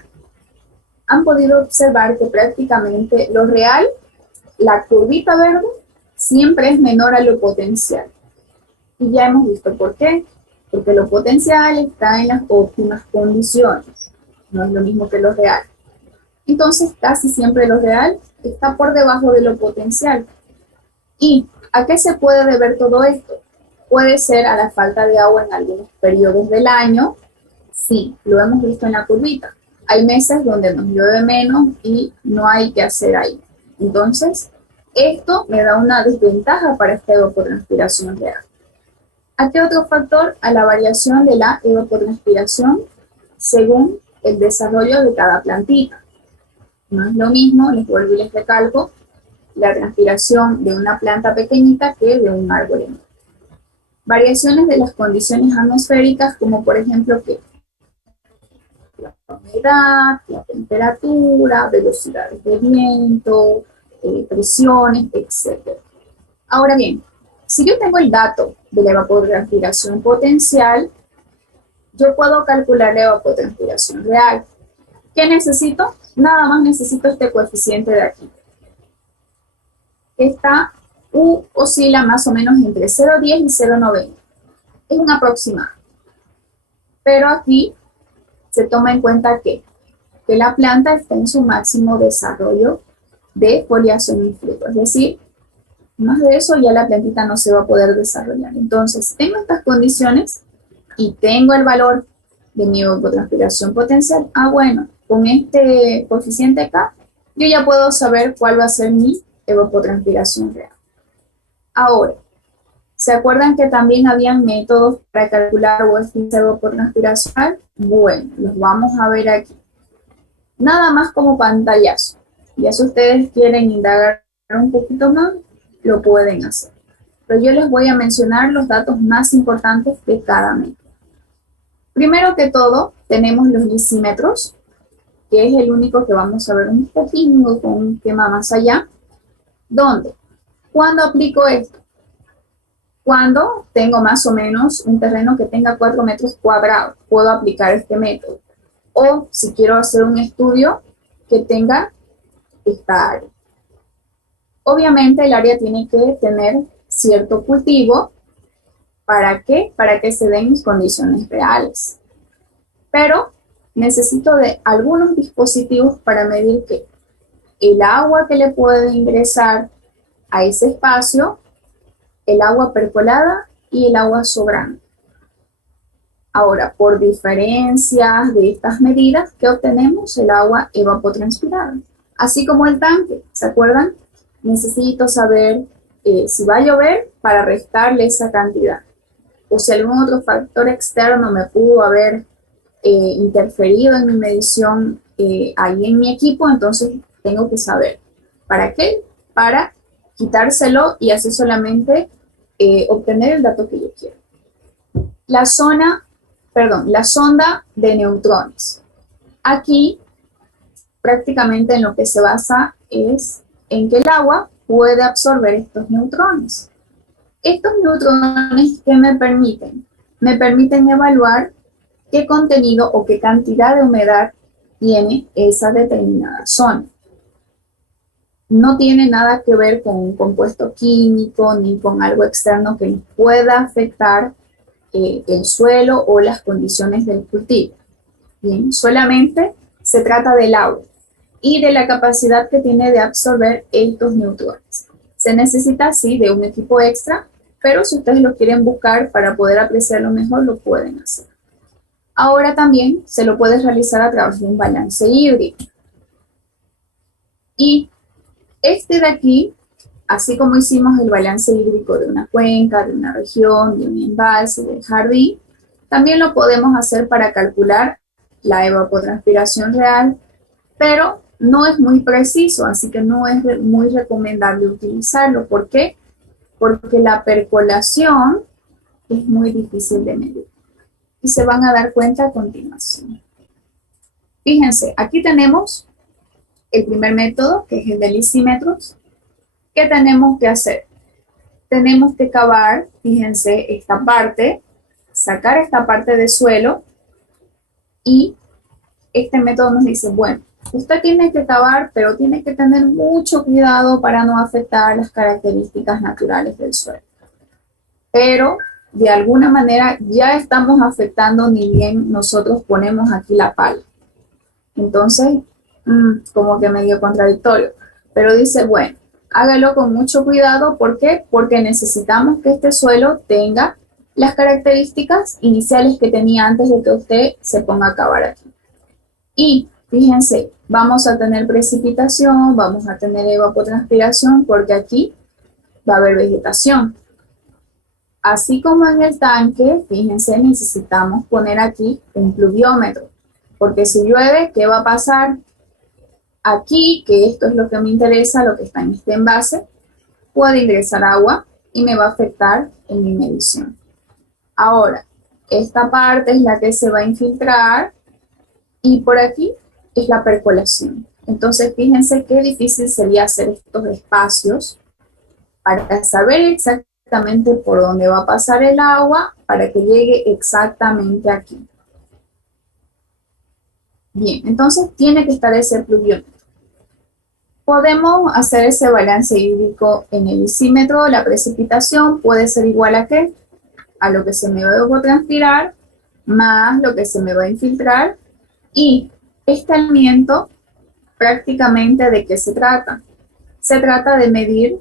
han podido observar que prácticamente lo real, la curvita verde, siempre es menor a lo potencial. Y ya hemos visto por qué. Porque lo potencial está en las óptimas condiciones, no es lo mismo que lo real. Entonces, casi siempre lo real está por debajo de lo potencial. ¿Y a qué se puede deber todo esto? Puede ser a la falta de agua en algunos periodos del año. Sí, lo hemos visto en la curvita. Hay meses donde nos llueve menos y no hay que hacer ahí. Entonces, esto me da una desventaja para esta evapotranspiración real. ¿A qué otro factor? A la variación de la evapotranspiración según el desarrollo de cada plantita. No es lo mismo, les vuelvo y les recalco, la transpiración de una planta pequeñita que de un árbol enorme. Variaciones de las condiciones atmosféricas, como por ejemplo que la humedad, la temperatura, velocidades de viento, presiones, etc. Ahora bien, si yo tengo el dato de la evapotranspiración potencial, yo puedo calcular la evapotranspiración real. ¿Qué necesito? Nada más necesito este coeficiente de aquí. Esta U oscila más o menos entre 0,10 y 0,90. Es un aproximado. Pero aquí se toma en cuenta que la planta está en su máximo desarrollo de foliación y fruto. Es decir, más de eso ya la plantita no se va a poder desarrollar. Entonces, tengo estas condiciones y tengo el valor de mi evapotranspiración potencial. Bueno, con este coeficiente acá, yo ya puedo saber cuál va a ser mi evapotranspiración real. Ahora, ¿se acuerdan que también habían métodos para calcular vuestra evapotranspiración? Bueno, los vamos a ver aquí. Nada más como pantallazo. Y si ustedes quieren indagar un poquito más, lo pueden hacer. Pero yo les voy a mencionar los datos más importantes de cada método. Primero que todo, tenemos los lisímetros, que es el único que vamos a ver un poquito con un tema más allá. ¿Dónde? ¿Cuándo aplico esto? Cuando tengo más o menos un terreno que tenga 4 metros cuadrados, puedo aplicar este método. O si quiero hacer un estudio que tenga esta área. Obviamente el área tiene que tener cierto cultivo. ¿Para qué? Para que se den mis condiciones reales. Pero necesito de algunos dispositivos para medir que el agua que le puede ingresar a ese espacio, el agua percolada y el agua sobrante. Ahora, por diferencias de estas medidas, ¿qué obtenemos? El agua evapotranspirada. Así como el tanque, ¿se acuerdan? Necesito saber si va a llover para restarle esa cantidad. O si algún otro factor externo me pudo haber interferido en mi medición ahí en mi equipo, entonces tengo que saber. ¿Para qué? Para quitárselo y así solamente obtener el dato que yo quiero. La sonda de neutrones. Aquí prácticamente en lo que se basa es en que el agua puede absorber estos neutrones. Estos neutrones, ¿qué me permiten? Me permiten evaluar qué contenido o qué cantidad de humedad tiene esa determinada zona. No tiene nada que ver con un compuesto químico ni con algo externo que pueda afectar el suelo o las condiciones del cultivo. Bien, solamente se trata del agua y de la capacidad que tiene de absorber estos neutrones. Se necesita, sí, de un equipo extra, pero si ustedes lo quieren buscar para poder apreciarlo mejor, lo pueden hacer. Ahora también se lo puede realizar a través de un balance hídrico. Y este de aquí, así como hicimos el balance hídrico de una cuenca, de una región, de un embalse, del jardín, también lo podemos hacer para calcular la evapotranspiración real, pero no es muy preciso, así que no es muy recomendable utilizarlo. ¿Por qué? Porque la percolación es muy difícil de medir. Y se van a dar cuenta a continuación. Fíjense, aquí tenemos el primer método, que es el de lisímetros. ¿Qué tenemos que hacer? Tenemos que cavar, fíjense, esta parte, sacar esta parte de suelo, y este método nos dice, bueno, usted tiene que cavar, pero tiene que tener mucho cuidado para no afectar las características naturales del suelo. Pero de alguna manera ya estamos afectando ni bien nosotros ponemos aquí la pala. Entonces, como que medio contradictorio. Pero dice, bueno, hágalo con mucho cuidado. ¿Por qué? Porque necesitamos que este suelo tenga las características iniciales que tenía antes de que usted se ponga a cavar aquí. Y fíjense, vamos a tener precipitación, vamos a tener evapotranspiración, porque aquí va a haber vegetación. Así como en el tanque, fíjense, necesitamos poner aquí un pluviómetro, porque si llueve, ¿qué va a pasar? Aquí, que esto es lo que me interesa, lo que está en este envase, puede ingresar agua y me va a afectar en mi medición. Ahora, esta parte es la que se va a infiltrar y por aquí es la percolación. Entonces, fíjense qué difícil sería hacer estos espacios para saber exactamente por dónde va a pasar el agua para que llegue exactamente aquí. Bien, entonces tiene que estar ese pluviómetro. Podemos hacer ese balance hídrico en el lisímetro. La precipitación puede ser igual a ¿qué? A lo que se me va a transpirar más lo que se me va a infiltrar. Y este aislamiento, prácticamente, ¿de qué se trata? Se trata de medir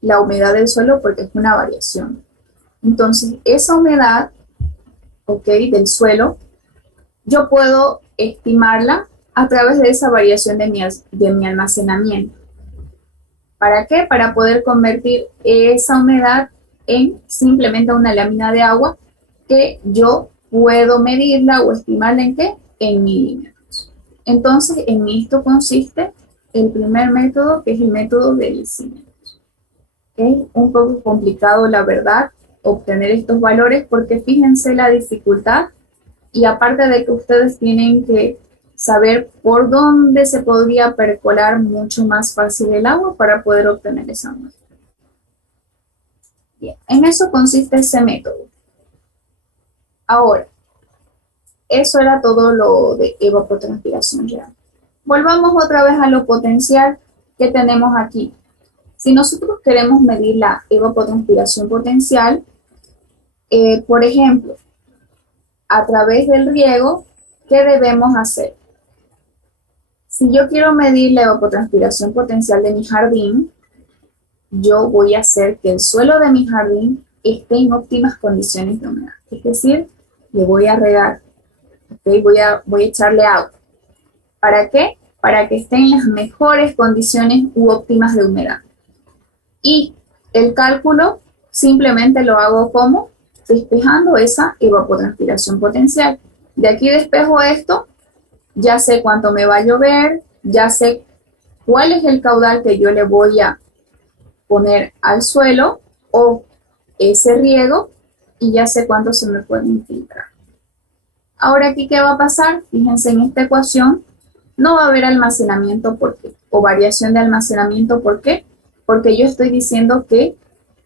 la humedad del suelo porque es una variación. Entonces, esa humedad, ¿ok?, del suelo, yo puedo estimarla a través de esa variación de mi almacenamiento. ¿Para qué? Para poder convertir esa humedad en simplemente una lámina de agua que yo puedo medirla o estimarla en ¿qué? En milímetros. Entonces, en esto consiste el primer método, que es el método de lisímetros. Es un poco complicado, la verdad, obtener estos valores porque fíjense la dificultad y aparte de que ustedes tienen que saber por dónde se podría percolar mucho más fácil el agua para poder obtener esa muestra. Bien, en eso consiste ese método. Ahora, eso era todo lo de evapotranspiración real. Volvamos otra vez a lo potencial que tenemos aquí. Si nosotros queremos medir la evapotranspiración potencial, por ejemplo, a través del riego, ¿qué debemos hacer? Si yo quiero medir la evapotranspiración potencial de mi jardín, yo voy a hacer que el suelo de mi jardín esté en óptimas condiciones de humedad. Es decir, le voy a regar, ¿okay? Voy a echarle agua. ¿Para qué? Para que esté en las mejores condiciones u óptimas de humedad. Y el cálculo simplemente lo hago como despejando esa evapotranspiración potencial. De aquí despejo esto, ya sé cuánto me va a llover, ya sé cuál es el caudal que yo le voy a poner al suelo o ese riego y ya sé cuánto se me puede infiltrar. Ahora aquí, ¿qué va a pasar? Fíjense en esta ecuación, no va a haber almacenamiento, ¿por qué? O variación de almacenamiento, ¿por qué? Porque yo estoy diciendo que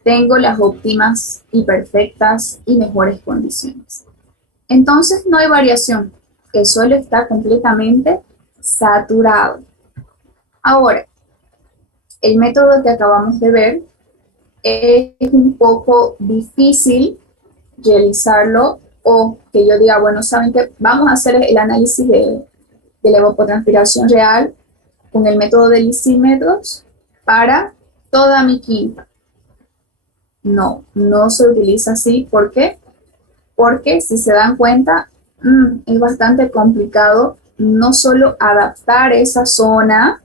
tengo las óptimas y perfectas y mejores condiciones. Entonces no hay variación, el suelo está completamente saturado. Ahora, el método que acabamos de ver es un poco difícil realizarlo o que yo diga, bueno, ¿saben qué? Vamos a hacer el análisis de la evapotranspiración real con el método de lisímetros para toda mi quinta. No, no se utiliza así. ¿Por qué? Porque si se dan cuenta, es bastante complicado no solo adaptar esa zona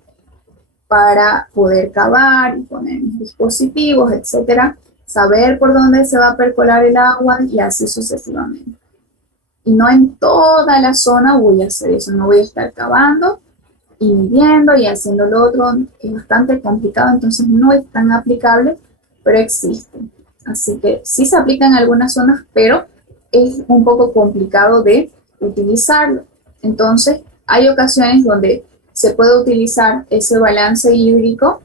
para poder cavar y poner dispositivos, etcétera, saber por dónde se va a percolar el agua y así sucesivamente. Y no en toda la zona voy a hacer eso, no voy a estar cavando y midiendo y haciendo lo otro es bastante complicado, entonces no es tan aplicable, pero existe. Así que sí se aplica en algunas zonas, pero es un poco complicado de utilizarlo. Entonces, hay ocasiones donde se puede utilizar ese balance hídrico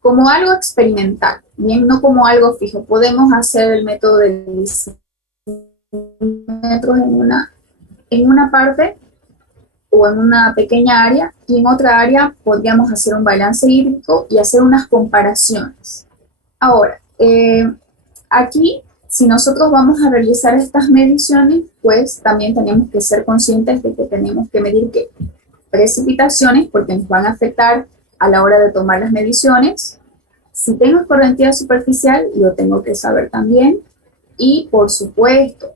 como algo experimental, bien, no como algo fijo. Podemos hacer el método de metros en una parte o en una pequeña área, y en otra área podríamos hacer un balance hídrico y hacer unas comparaciones. Ahora, aquí, si nosotros vamos a realizar estas mediciones, pues también tenemos que ser conscientes de que tenemos que medir ¿qué? Precipitaciones, porque nos van a afectar a la hora de tomar las mediciones. Si tengo escorrentía superficial, lo tengo que saber también. Y, por supuesto,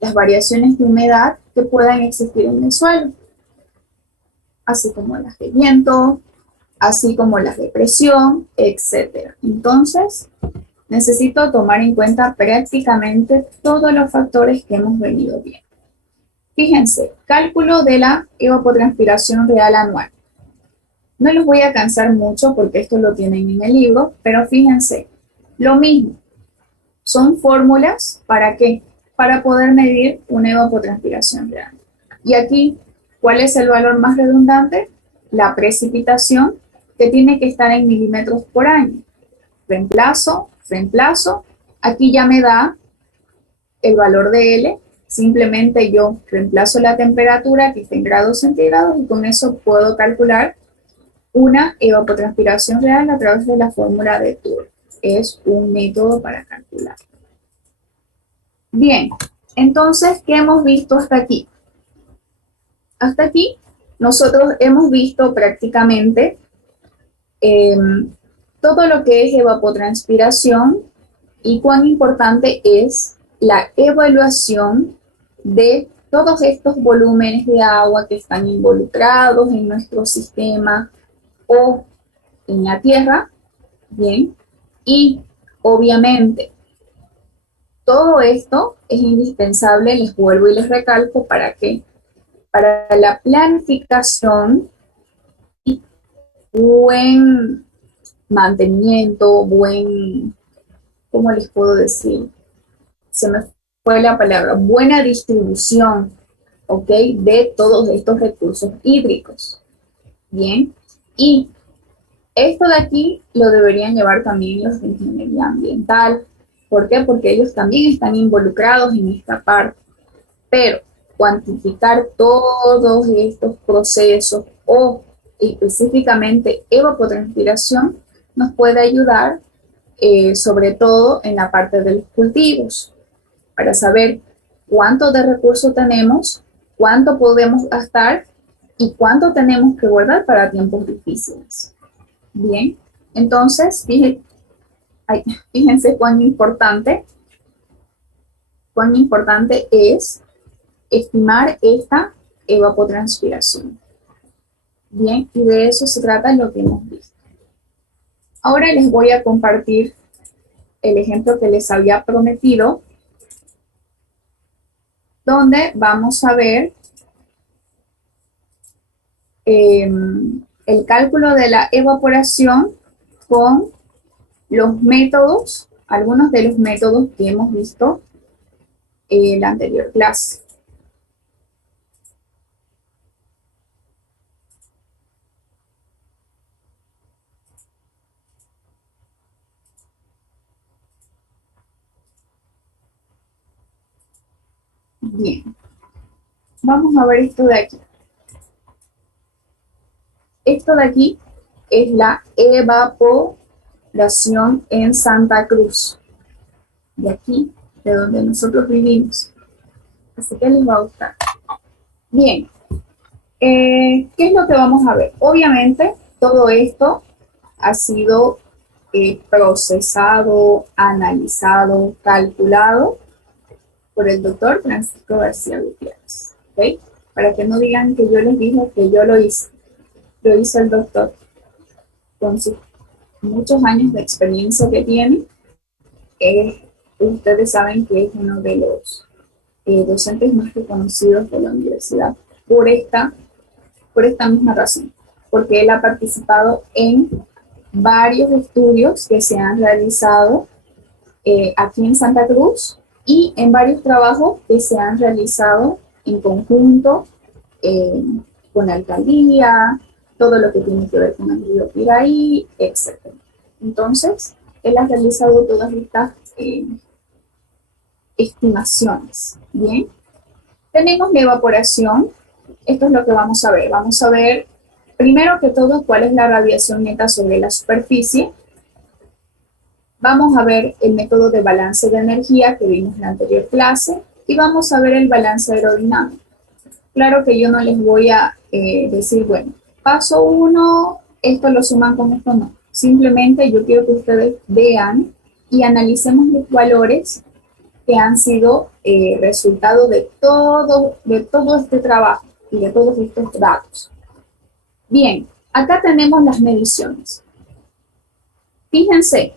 las variaciones de humedad que puedan existir en el suelo, así como las de viento, así como las de presión, etc. Entonces, necesito tomar en cuenta prácticamente todos los factores que hemos venido viendo. Fíjense, cálculo de la evapotranspiración real anual. No los voy a cansar mucho porque esto lo tienen en el libro, pero fíjense, lo mismo. Son fórmulas, ¿para qué? Para poder medir una evapotranspiración real. Y aquí, ¿cuál es el valor más redundante? La precipitación, que tiene que estar en milímetros por año. Reemplazo. Aquí ya me da el valor de L. Simplemente yo reemplazo la temperatura que está en grados centígrados y con eso puedo calcular una evapotranspiración real a través de la fórmula de Tour. Es un método para calcular. Bien, entonces, ¿qué hemos visto hasta aquí? Hasta aquí, nosotros hemos visto prácticamente todo lo que es evapotranspiración y cuán importante es la evaluación de todos estos volúmenes de agua que están involucrados en nuestro sistema o en la Tierra, bien, y obviamente todo esto es indispensable, les vuelvo y les recalco, ¿para qué? Para la planificación y buen mantenimiento, ¿cómo les puedo decir? Se me fue la palabra, buena distribución, ¿ok? De todos estos recursos hídricos, ¿bien? Y esto de aquí lo deberían llevar también los de ingeniería ambiental. ¿Por qué? Porque ellos también están involucrados en esta parte. Pero cuantificar todos estos procesos o específicamente evapotranspiración nos puede ayudar sobre todo en la parte de los cultivos para saber cuánto de recursos tenemos, cuánto podemos gastar y cuánto tenemos que guardar para tiempos difíciles. Bien, entonces fíjense cuán importante es estimar esta evapotranspiración. Bien, y de eso se trata lo que hemos visto. Ahora les voy a compartir el ejemplo que les había prometido, donde vamos a ver el cálculo de la evaporación con los métodos, algunos de los métodos que hemos visto en la anterior clase. Bien, vamos a ver esto de aquí. Esto de aquí es la evaporación en Santa Cruz, de aquí, de donde nosotros vivimos. Así que les va a gustar. Bien, ¿qué es lo que vamos a ver? Obviamente, todo esto ha sido procesado, analizado, calculado por el doctor Francisco García Gutiérrez. ¿Okay? Para que no digan que yo les dije que yo lo hice. Lo hizo el doctor con sus muchos años de experiencia que tiene. Ustedes saben que es uno de los docentes más reconocidos de la universidad por esta por esta misma razón, porque él ha participado en varios estudios que se han realizado aquí en Santa Cruz y en varios trabajos que se han realizado en conjunto con la alcaldía, todo lo que tiene que ver con el río Piraí, etc. Entonces, él ha realizado todas estas estimaciones. Bien, tenemos la evaporación. Esto es lo que vamos a ver. Vamos a ver, primero que todo, cuál es la radiación neta sobre la superficie. Vamos a ver el método de balance de energía que vimos en la anterior clase y vamos a ver el balance aerodinámico. Claro que yo no les voy a decir, bueno, paso 1, esto lo suman con esto, no. Simplemente yo quiero que ustedes vean y analicemos los valores que han sido resultado de todo este trabajo y de todos estos datos. Bien, acá tenemos las mediciones. Fíjense,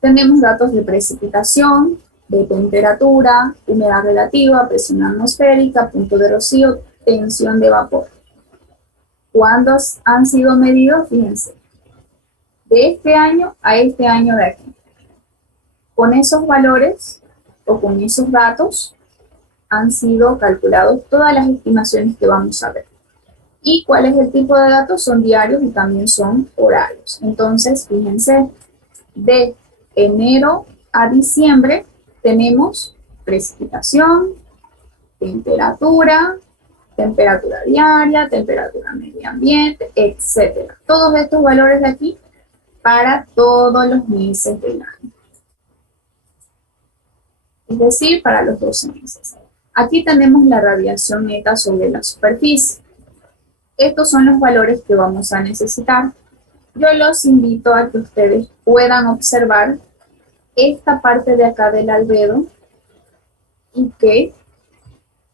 tenemos datos de precipitación, de temperatura, humedad relativa, presión atmosférica, punto de rocío, tensión de vapor. ¿Cuántos han sido medidos? Fíjense, de este año a este año de aquí. Con esos valores o con esos datos han sido calculados todas las estimaciones que vamos a ver. ¿Y cuál es el tipo de datos? Son diarios y también son horarios. Entonces, fíjense, de enero a diciembre tenemos precipitación, temperatura, temperatura diaria, temperatura medio ambiente, etc. Todos estos valores de aquí para todos los meses del año. Es decir, para los 12 meses. Aquí tenemos la radiación neta sobre la superficie. Estos son los valores que vamos a necesitar. Yo los invito a que ustedes puedan observar esta parte de acá del albedo y que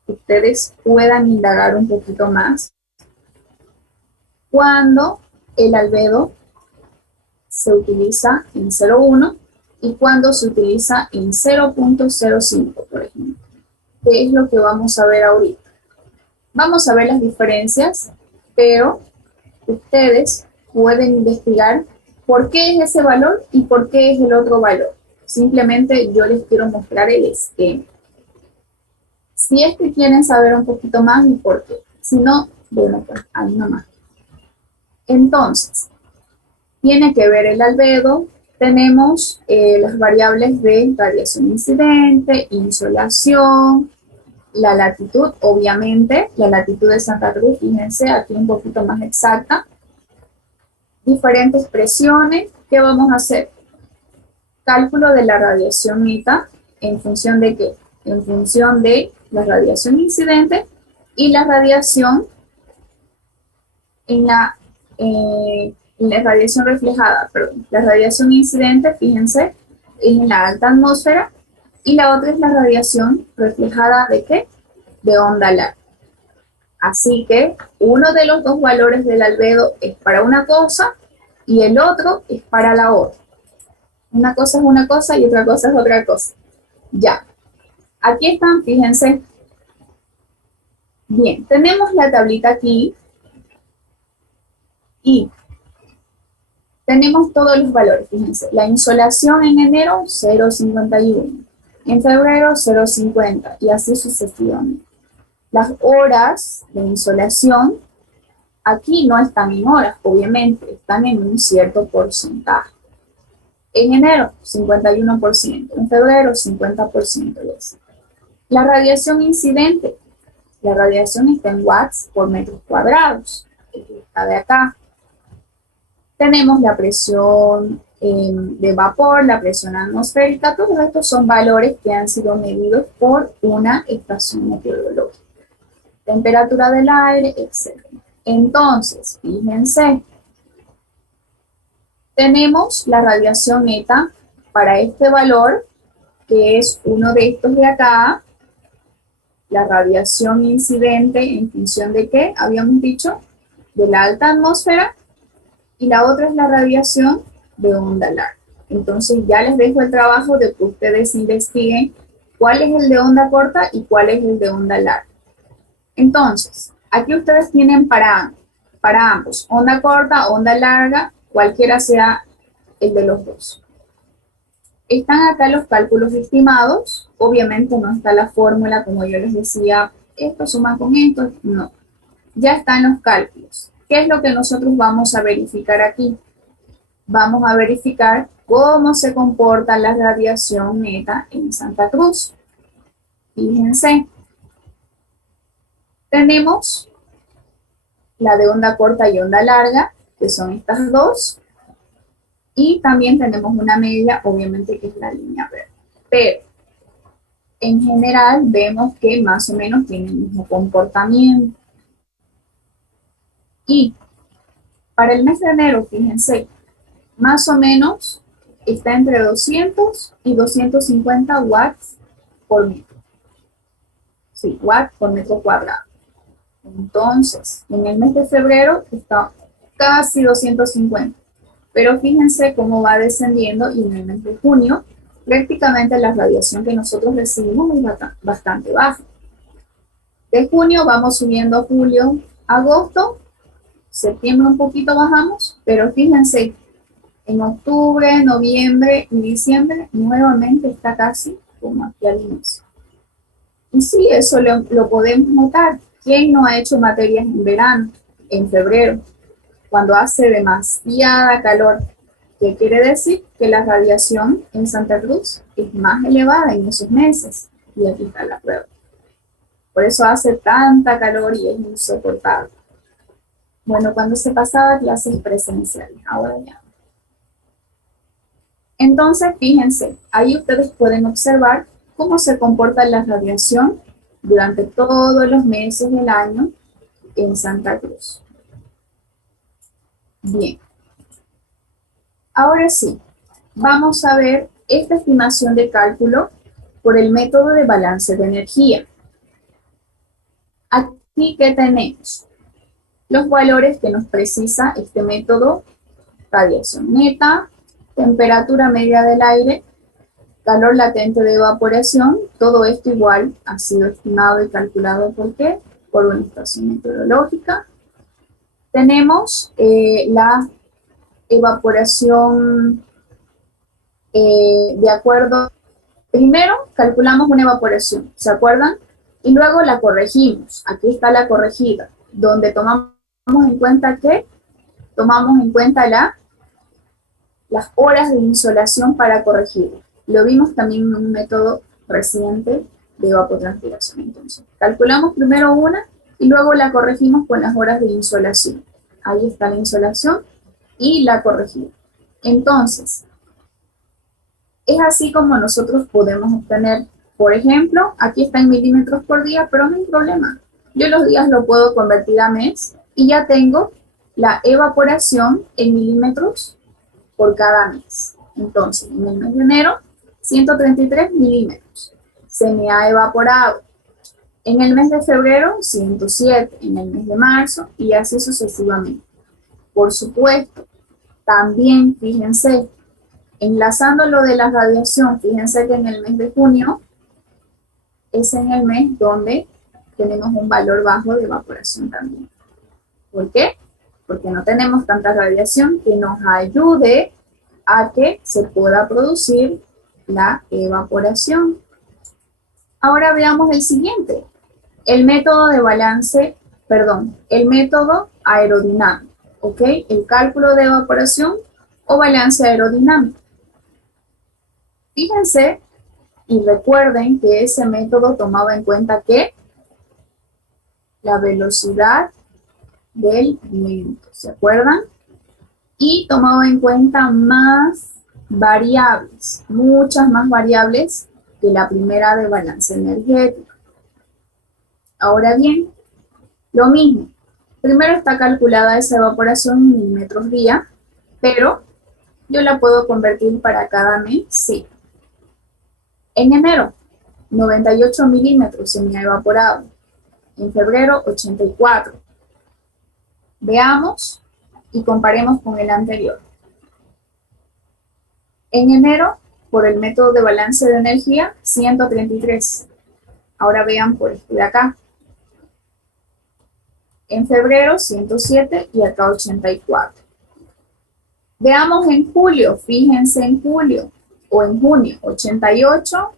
ustedes puedan indagar un poquito más cuando el albedo se utiliza en 0,1 y cuando se utiliza en 0,05, por ejemplo. ¿Qué es lo que vamos a ver ahorita? Vamos a ver las diferencias, pero ustedes pueden investigar por qué es ese valor y por qué es el otro valor. Simplemente yo les quiero mostrar el esquema. Si es que quieren saber un poquito más y por qué. Si no, bueno, pues ahí nomás. Entonces, tiene que ver el albedo. Tenemos las variables de radiación incidente, insolación, la latitud, obviamente, la latitud de Santa Cruz, fíjense, aquí un poquito más exacta. Diferentes presiones. ¿Qué vamos a hacer? Cálculo de la radiación neta, ¿en función de qué? En función de la radiación incidente y la radiación la radiación reflejada, perdón. La radiación incidente, fíjense, es en la alta atmósfera y la otra es la radiación reflejada ¿de qué? De onda larga. Así que uno de los dos valores del albedo es para una cosa y el otro es para la otra. Una cosa es una cosa y otra cosa es otra cosa. Ya. Aquí están, fíjense. Bien, tenemos la tablita aquí y tenemos todos los valores, fíjense. La insolación en enero, 0,51. En febrero, 0,50 y así sucesivamente. Las horas de insolación aquí no están en horas, obviamente, están en un cierto porcentaje. En enero, 51%. En febrero, 50%. La radiación incidente. La radiación está en watts por metros cuadrados. Esta de acá. Tenemos la presión de vapor, la presión atmosférica. Todos estos son valores que han sido medidos por una estación meteorológica. Temperatura del aire, etc. Entonces, fíjense. Tenemos la radiación neta para este valor, que es uno de estos de acá. La radiación incidente en función de qué, habíamos dicho, de la alta atmósfera, y la otra es la radiación de onda larga. Entonces ya les dejo el trabajo de que ustedes investiguen cuál es el de onda corta y cuál es el de onda larga. Entonces, aquí ustedes tienen para para ambos, onda corta, onda larga, cualquiera sea el de los dos. Están acá los cálculos estimados, obviamente no está la fórmula como yo les decía, esto suma con esto, no. Ya están los cálculos. ¿Qué es lo que nosotros vamos a verificar aquí? Vamos a verificar cómo se comporta la radiación neta en Santa Cruz. Fíjense, tenemos la de onda corta y onda larga, que son estas dos, y también tenemos una media, obviamente, que es la línea verde. Pero, en general, vemos que más o menos tienen el mismo comportamiento. Y para el mes de enero, fíjense, más o menos está entre 200 y 250 watts por metro. Sí, watts por metro cuadrado. Entonces, en el mes de febrero está casi 250. Pero fíjense cómo va descendiendo y en el mes de junio prácticamente la radiación que nosotros recibimos es bastante baja. De junio vamos subiendo a julio, agosto, septiembre un poquito bajamos, pero fíjense, en octubre, noviembre y diciembre nuevamente está casi como aquí al inicio. Y sí, eso lo podemos notar. ¿Quién no ha hecho materias en verano, en febrero, cuando hace demasiada calor? ¿Qué quiere decir? Que la radiación en Santa Cruz es más elevada en esos meses. Y aquí está la prueba. Por eso hace tanta calor y es insoportable. Bueno, cuando se pasaba a clases presenciales, ahora ya. Entonces, fíjense, ahí ustedes pueden observar cómo se comporta la radiación durante todos los meses del año en Santa Cruz. Bien. Ahora sí, vamos a ver esta estimación de cálculo por el método de balance de energía. Aquí, ¿qué tenemos? Los valores que nos precisa este método: radiación neta, temperatura media del aire, calor latente de evaporación, todo esto igual ha sido estimado y calculado. ¿Por qué? Por una estación meteorológica. Tenemos la evaporación de acuerdo. Primero calculamos una evaporación, ¿se acuerdan? Y luego la corregimos. Aquí está la corregida, donde tomamos en cuenta ¿qué? Tomamos en cuenta las horas de insolación para corregirla. Lo vimos también en un método reciente de evapotranspiración. Entonces, calculamos primero una y luego la corregimos con las horas de insolación. Ahí está la insolación y la corregida. Entonces, es así como nosotros podemos obtener, por ejemplo, aquí está en milímetros por día, pero no hay problema. Yo los días lo puedo convertir a mes y ya tengo la evaporación en milímetros por cada mes. Entonces, en el mes de enero, 133 milímetros se me ha evaporado. En el mes de febrero, 107, en el mes de marzo y así sucesivamente. Por supuesto, también, fíjense, enlazando lo de la radiación, fíjense que en el mes de junio es en el mes donde tenemos un valor bajo de evaporación también. ¿Por qué? Porque no tenemos tanta radiación que nos ayude a que se pueda producir la evaporación. Ahora veamos el siguiente, el método de balance, el método aerodinámico, ¿ok? El cálculo de evaporación o balance aerodinámico. Fíjense y recuerden que ese método tomaba en cuenta que la velocidad del viento, ¿se acuerdan? Y tomaba en cuenta más variables, muchas más variables que la primera de balance energético. Ahora bien, lo mismo. Primero está calculada esa evaporación en milímetros día, pero yo la puedo convertir para cada mes, sí. En enero, 98 milímetros se me ha evaporado. En febrero, 84. Veamos y comparemos con el anterior. En enero, por el método de balance de energía, 133. Ahora vean por este de acá. En febrero 107 y acá 84. Veamos en julio, fíjense en julio, o en junio 88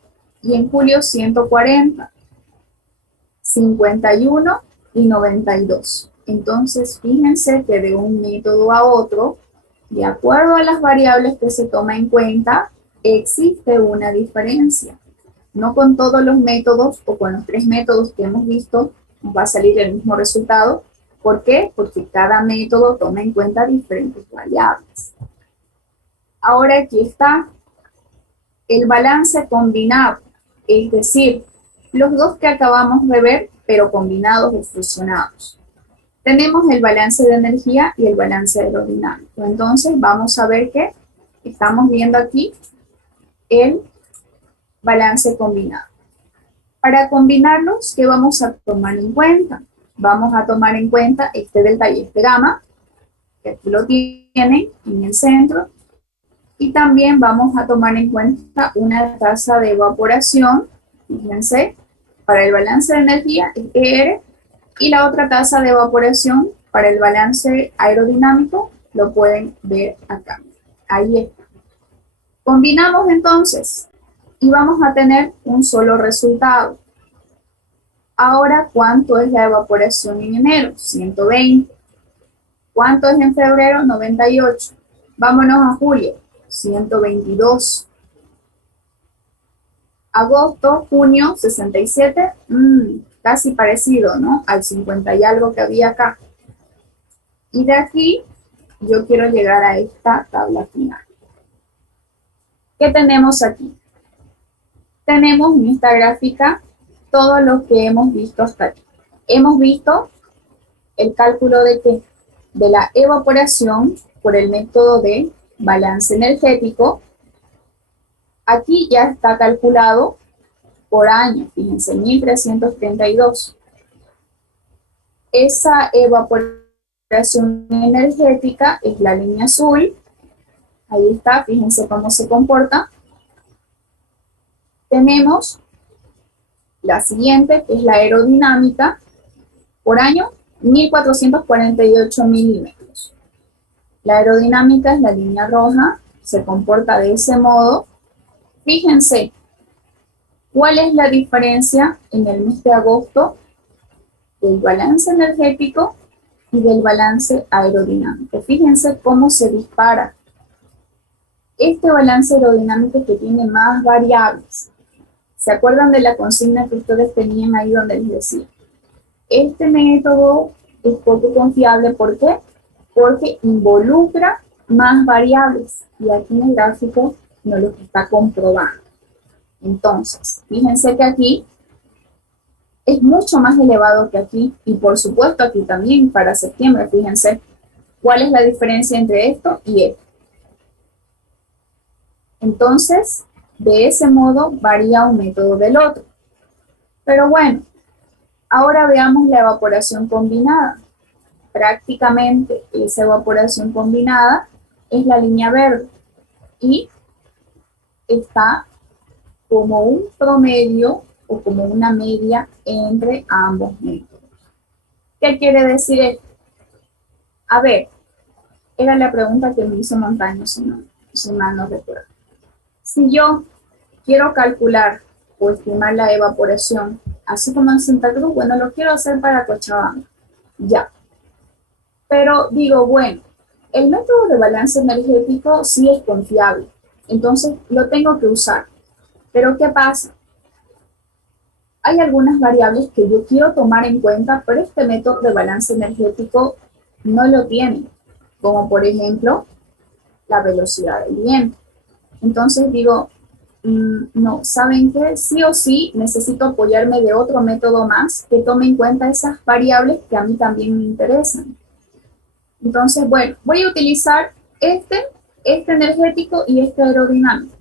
y en julio 140, 51 y 92. Entonces, fíjense que de un método a otro, de acuerdo a las variables que se toma en cuenta, existe una diferencia. No con todos los métodos o con los 3 métodos que hemos visto nos va a salir el mismo resultado. ¿Por qué? Porque cada método toma en cuenta diferentes variables. Ahora aquí está el balance combinado, es decir, los dos que acabamos de ver, pero combinados o fusionados. Tenemos el balance de energía y el balance aerodinámico. Entonces vamos a ver que estamos viendo aquí el balance combinado. Para combinarlos, ¿qué vamos a tomar en cuenta? Vamos a tomar en cuenta este delta y este gamma, que aquí lo tienen en el centro, y también vamos a tomar en cuenta una tasa de evaporación, fíjense, para el balance de energía es ER, y la otra tasa de evaporación para el balance aerodinámico lo pueden ver acá. Ahí está. Combinamos entonces y vamos a tener un solo resultado. Ahora, ¿cuánto es la evaporación en enero? 120. ¿Cuánto es en febrero? 98. Vámonos a julio. 122. Agosto, junio, 67. Casi parecido, ¿no? Al 50 y algo que había acá. Y de aquí, yo quiero llegar a esta tabla final. ¿Qué tenemos aquí? Tenemos en esta gráfica todo lo que hemos visto hasta aquí. Hemos visto el cálculo de ¿qué? De la evaporación por el método de balance energético. Aquí ya está calculado por año, fíjense, 1332. Esa evaporación energética es la línea azul. Ahí está, fíjense cómo se comporta. Tenemos la siguiente, que es la aerodinámica, por año, 1448 milímetros. La aerodinámica es la línea roja, se comporta de ese modo. Fíjense, ¿cuál es la diferencia en el mes de agosto del balance energético y del balance aerodinámico? Fíjense cómo se dispara. Este balance aerodinámico que tiene más variables. ¿Se acuerdan de la consigna que ustedes tenían ahí donde les decía? Este método es poco confiable, ¿por qué? Porque involucra más variables y aquí en el gráfico no lo está comprobando. Entonces, fíjense que aquí es mucho más elevado que aquí y por supuesto aquí también para septiembre, fíjense cuál es la diferencia entre esto y esto. Entonces, de ese modo varía un método del otro. Pero bueno, ahora veamos la evaporación combinada. Prácticamente esa evaporación combinada es la línea verde y está como un promedio o como una media entre ambos métodos. ¿Qué quiere decir esto? A ver, era la pregunta que me hizo Montaño, si mal no recuerdo. Si yo quiero calcular o estimar la evaporación, así como en Santa Cruz, bueno, lo quiero hacer para Cochabamba, ya. Pero digo, bueno, el método de balance energético sí es confiable, entonces lo tengo que usar. Pero ¿qué pasa? Hay algunas variables que yo quiero tomar en cuenta, pero este método de balance energético no lo tiene, como por ejemplo la velocidad del viento. Entonces digo, no, ¿saben qué? Sí o sí necesito apoyarme de otro método más que tome en cuenta esas variables que a mí también me interesan. Entonces, bueno, voy a utilizar este energético y este aerodinámico.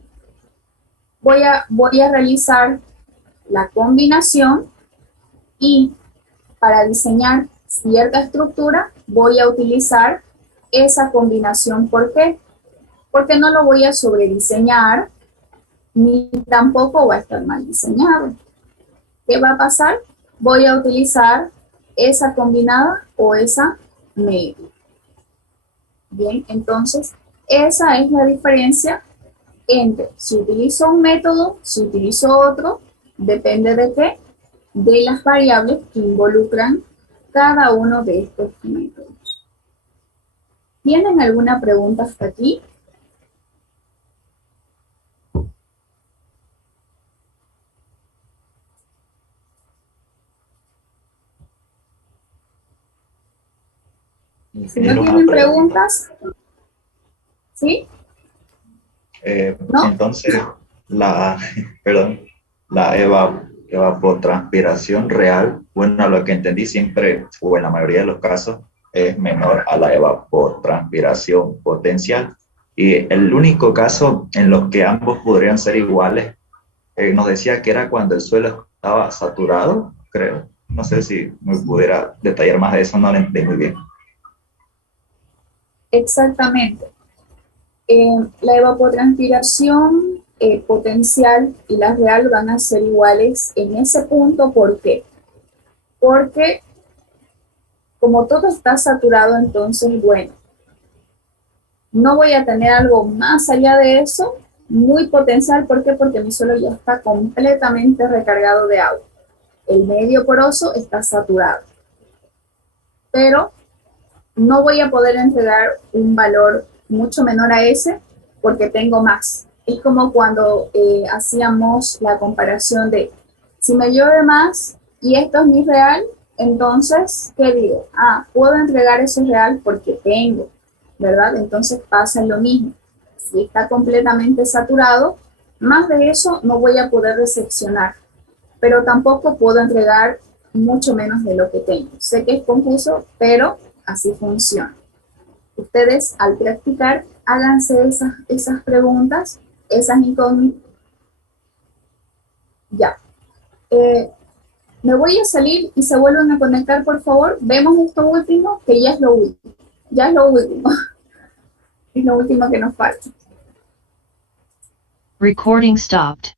Voy a realizar la combinación y para diseñar cierta estructura voy a utilizar esa combinación. ¿Por qué? Porque no lo voy a sobrediseñar ni tampoco va a estar mal diseñado. ¿Qué va a pasar? Voy a utilizar esa combinada o esa media. Bien, entonces esa es la diferencia entre si utilizo un método, si utilizo otro, depende de qué, de las variables que involucran cada uno de estos métodos. ¿Tienen alguna pregunta hasta aquí? Si no Ingeniero, una tienen pregunta. preguntas, ¿sí? ¿No? Entonces, la, perdón, la evapotranspiración real, bueno, lo que entendí siempre, o en la mayoría de los casos, es menor a la evapotranspiración potencial. Y el único caso en los que ambos podrían ser iguales, nos decía que era cuando el suelo estaba saturado, creo. No sé si me pudiera detallar más de eso, no lo entendí muy bien. Exactamente. La evapotranspiración potencial y la real van a ser iguales en ese punto. ¿Por qué? Porque como todo está saturado, entonces, bueno, no voy a tener algo más allá de eso, muy potencial. ¿Por qué? Porque mi suelo ya está completamente recargado de agua. El medio poroso está saturado. Pero no voy a poder entregar un valor mucho menor a ese porque tengo más. Es como cuando hacíamos la comparación de si me llueve más y esto es mi real, entonces, ¿qué digo? Ah, puedo entregar ese real porque tengo, ¿verdad? Entonces pasa lo mismo. Si está completamente saturado, más de eso no voy a poder recepcionar, pero tampoco puedo entregar mucho menos de lo que tengo. Sé que es confuso, pero así funciona. Ustedes al practicar, háganse esas preguntas, esas incógnitas. Ya. Me voy a salir y se vuelven a conectar, por favor. Vemos esto último, que ya es lo último. Ya es lo último. Es lo último que nos falta. Recording stopped.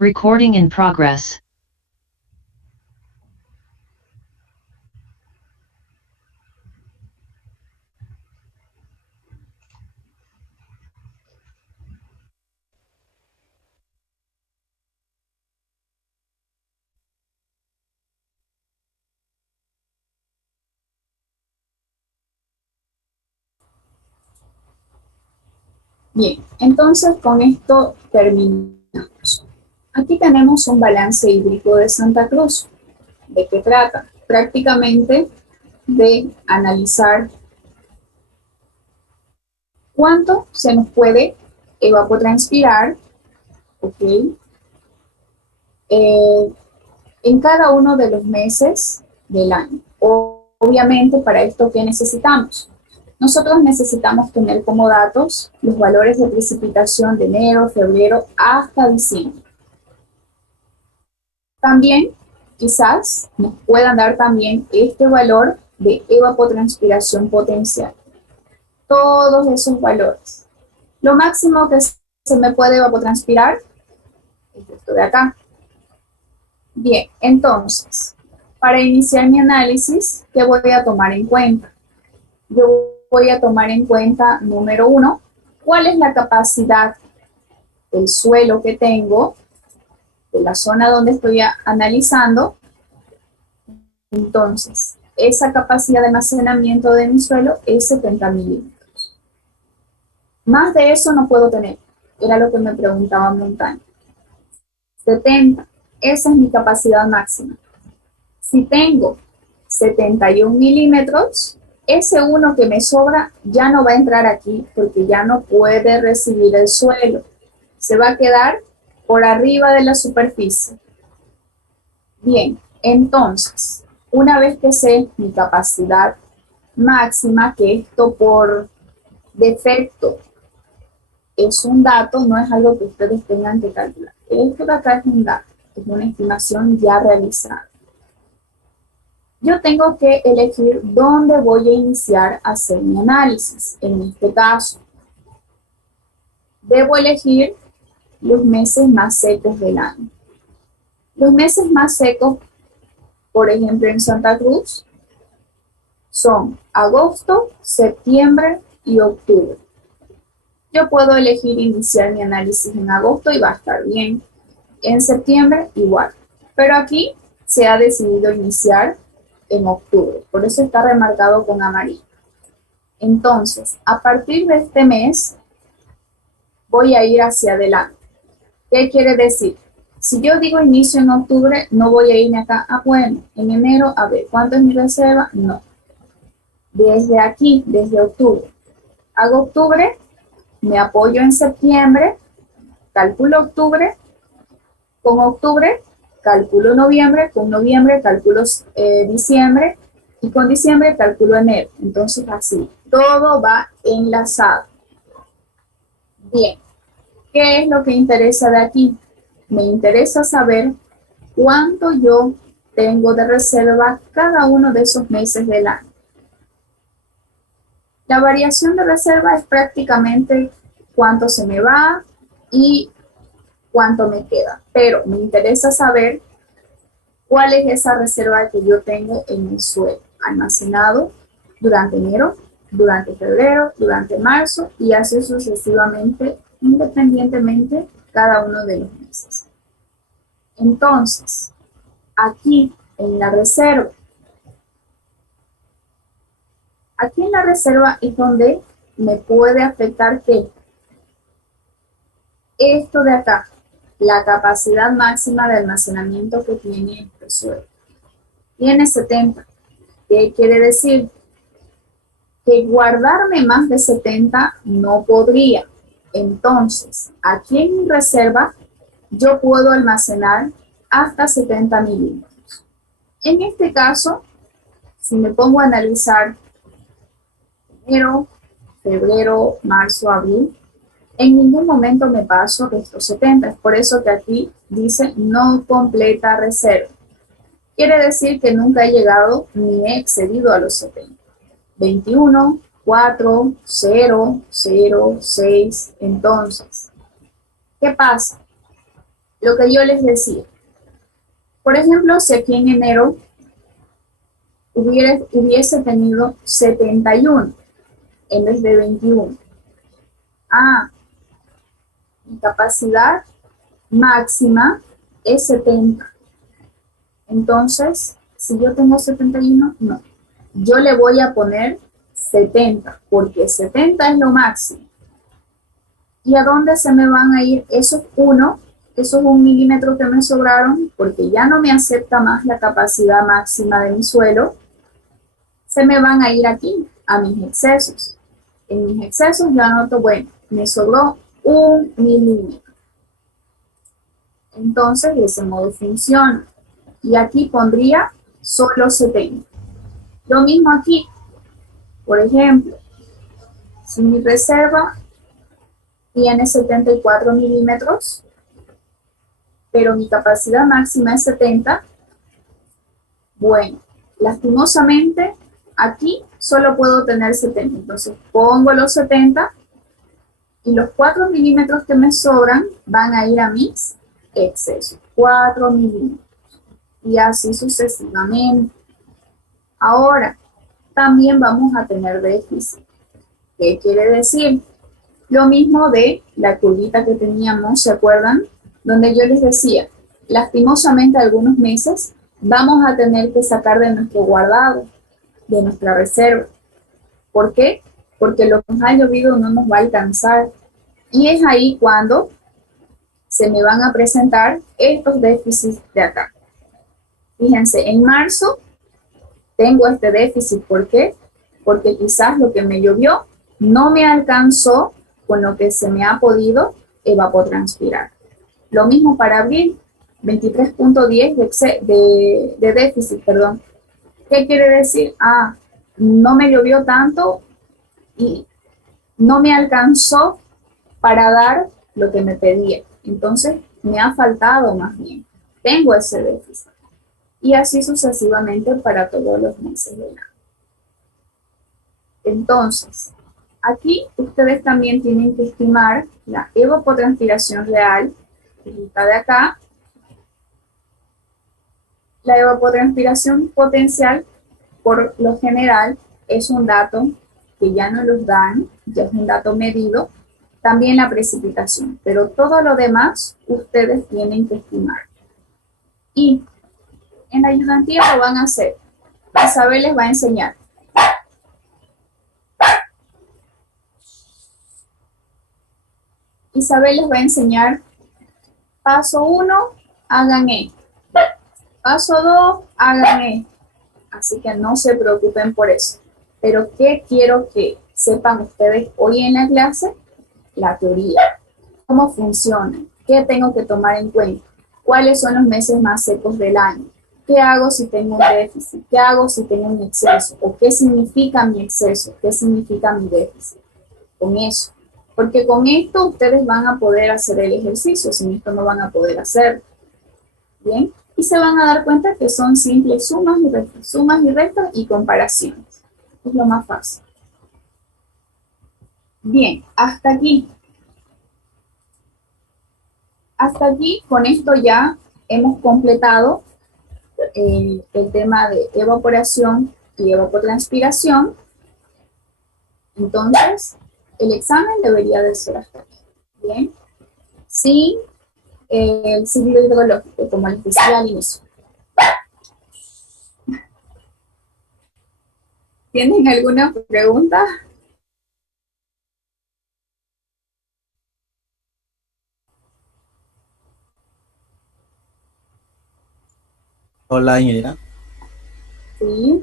Recording in progress. Bien, entonces con esto terminamos. Aquí tenemos un balance hídrico de Santa Cruz. ¿De qué trata? Prácticamente de analizar cuánto se nos puede evapotranspirar, ¿ok? En cada uno de los meses del año. Obviamente, para esto, ¿qué necesitamos? Nosotros necesitamos tener como datos los valores de precipitación de enero, febrero hasta diciembre. También quizás nos puedan dar también este valor de evapotranspiración potencial. Todos esos valores. Lo máximo que se me puede evapotranspirar es esto de acá. Bien, entonces, para iniciar mi análisis, ¿qué voy a tomar en cuenta? Yo voy a tomar en cuenta, número 1, cuál es la capacidad del suelo que tengo, de la zona donde estoy analizando. Entonces, esa capacidad de almacenamiento de mi suelo es 70 milímetros. Más de eso no puedo tener. Era lo que me preguntaba Montaña. 70, esa es mi capacidad máxima. Si tengo 71 milímetros, ese uno que me sobra ya no va a entrar aquí porque ya no puede recibir el suelo. Se va a quedar por arriba de la superficie. Bien, entonces, una vez que sé mi capacidad máxima, que esto por defecto es un dato, no es algo que ustedes tengan que calcular. Esto de acá es un dato, es una estimación ya realizada. Yo tengo que elegir dónde voy a iniciar a hacer mi análisis. En este caso, debo elegir los meses más secos del año. Los meses más secos, por ejemplo, en Santa Cruz, son agosto, septiembre y octubre. Yo puedo elegir iniciar mi análisis en agosto y va a estar bien. En septiembre, igual. Pero aquí se ha decidido iniciar en octubre. Por eso está remarcado con amarillo. Entonces, a partir de este mes, voy a ir hacia adelante. ¿Qué quiere decir? Si yo digo inicio en octubre, no voy a irme acá. Ah, bueno, en enero, a ver, ¿cuánto es mi reserva? No. Desde aquí, desde octubre. Hago octubre, me apoyo en septiembre, calculo octubre, con octubre calculo noviembre, con noviembre calculo diciembre y con diciembre calculo enero. Entonces así, todo va enlazado. Bien, ¿qué es lo que interesa de aquí? Me interesa saber cuánto yo tengo de reserva cada uno de esos meses del año. La variación de reserva es prácticamente cuánto se me va y cuánto me queda, pero me interesa saber cuál es esa reserva que yo tengo en el suelo, almacenado durante enero, durante febrero, durante marzo y así sucesivamente, independientemente cada uno de los meses. Entonces, aquí en la reserva es donde me puede afectar que esto de acá, la capacidad máxima de almacenamiento que tiene el suelo. Tiene 70. ¿Qué quiere decir? Que guardarme más de 70 no podría. Entonces, aquí en mi reserva, yo puedo almacenar hasta 70 milímetros. En este caso, si me pongo a analizar enero, febrero, marzo, abril, en ningún momento me paso de estos 70. Es por eso que aquí dice no completa reserva. Quiere decir que nunca he llegado ni he excedido a los 70. 21, 4, 0, 0, 6. Entonces, ¿qué pasa? Lo que yo les decía. Por ejemplo, si aquí en enero hubiese tenido 71 en vez de 21. Ah, mi capacidad máxima es 70. Entonces, si yo tengo 71, no. Yo le voy a poner 70, porque 70 es lo máximo. ¿Y a dónde se me van a ir esos 1 milímetro que me sobraron? Porque ya no me acepta más la capacidad máxima de mi suelo. Se me van a ir aquí, a mis excesos. En mis excesos yo anoto, bueno, me sobró 1 milímetro. Entonces, de ese modo funciona. Y aquí pondría solo 70. Lo mismo aquí. Por ejemplo, si mi reserva tiene 74 milímetros, pero mi capacidad máxima es 70, bueno, lastimosamente aquí solo puedo tener 70, entonces pongo los 70 y los 4 milímetros que me sobran van a ir a mis excesos, 4 milímetros, y así sucesivamente. Ahora, también vamos a tener déficit. ¿Qué quiere decir? Lo mismo de la curvita que teníamos, ¿se acuerdan? Donde yo les decía, lastimosamente algunos meses vamos a tener que sacar de nuestro guardado, de nuestra reserva. ¿Por qué? Porque lo que nos ha llovido no nos va a alcanzar. Y es ahí cuando se me van a presentar estos déficits de acá. Fíjense, en marzo tengo este déficit. ¿Por qué? Porque quizás lo que me llovió no me alcanzó con lo que se me ha podido evapotranspirar. Lo mismo para abril, 23.10 de déficit, perdón. ¿Qué quiere decir? No me llovió tanto y no me alcanzó para dar lo que me pedía. Entonces, me ha faltado más bien. Tengo ese déficit. Y así sucesivamente para todos los meses del año. Entonces, aquí ustedes también tienen que estimar la evapotranspiración real, que está de acá. La evapotranspiración potencial, por lo general, es un dato que ya no los dan, ya es un dato medido. También la precipitación, pero todo lo demás ustedes tienen que estimar. Y en la ayudantía lo van a hacer. Isabel les va a enseñar. Isabel les va a enseñar paso 1, hagan esto. Paso 2, hagan esto. Así que no se preocupen por eso. Pero ¿qué quiero que sepan ustedes hoy en la clase? La teoría. ¿Cómo funciona? ¿Qué tengo que tomar en cuenta? ¿Cuáles son los meses más secos del año? ¿Qué hago si tengo un déficit? ¿Qué hago si tengo un exceso? ¿O qué significa mi exceso? ¿Qué significa mi déficit? Con eso. Porque con esto ustedes van a poder hacer el ejercicio, sin esto no van a poder hacer. ¿Bien? Y se van a dar cuenta que son simples sumas y restas y comparaciones. Es lo más fácil. Bien, hasta aquí. Hasta aquí, con esto ya hemos completado el tema de evaporación y evapotranspiración. Entonces, el examen debería de ser hasta aquí. Bien. Sin el ciclo hidrológico, como les decía al inicio. ¿Tienen alguna pregunta? Hola, ingeniera. Sí.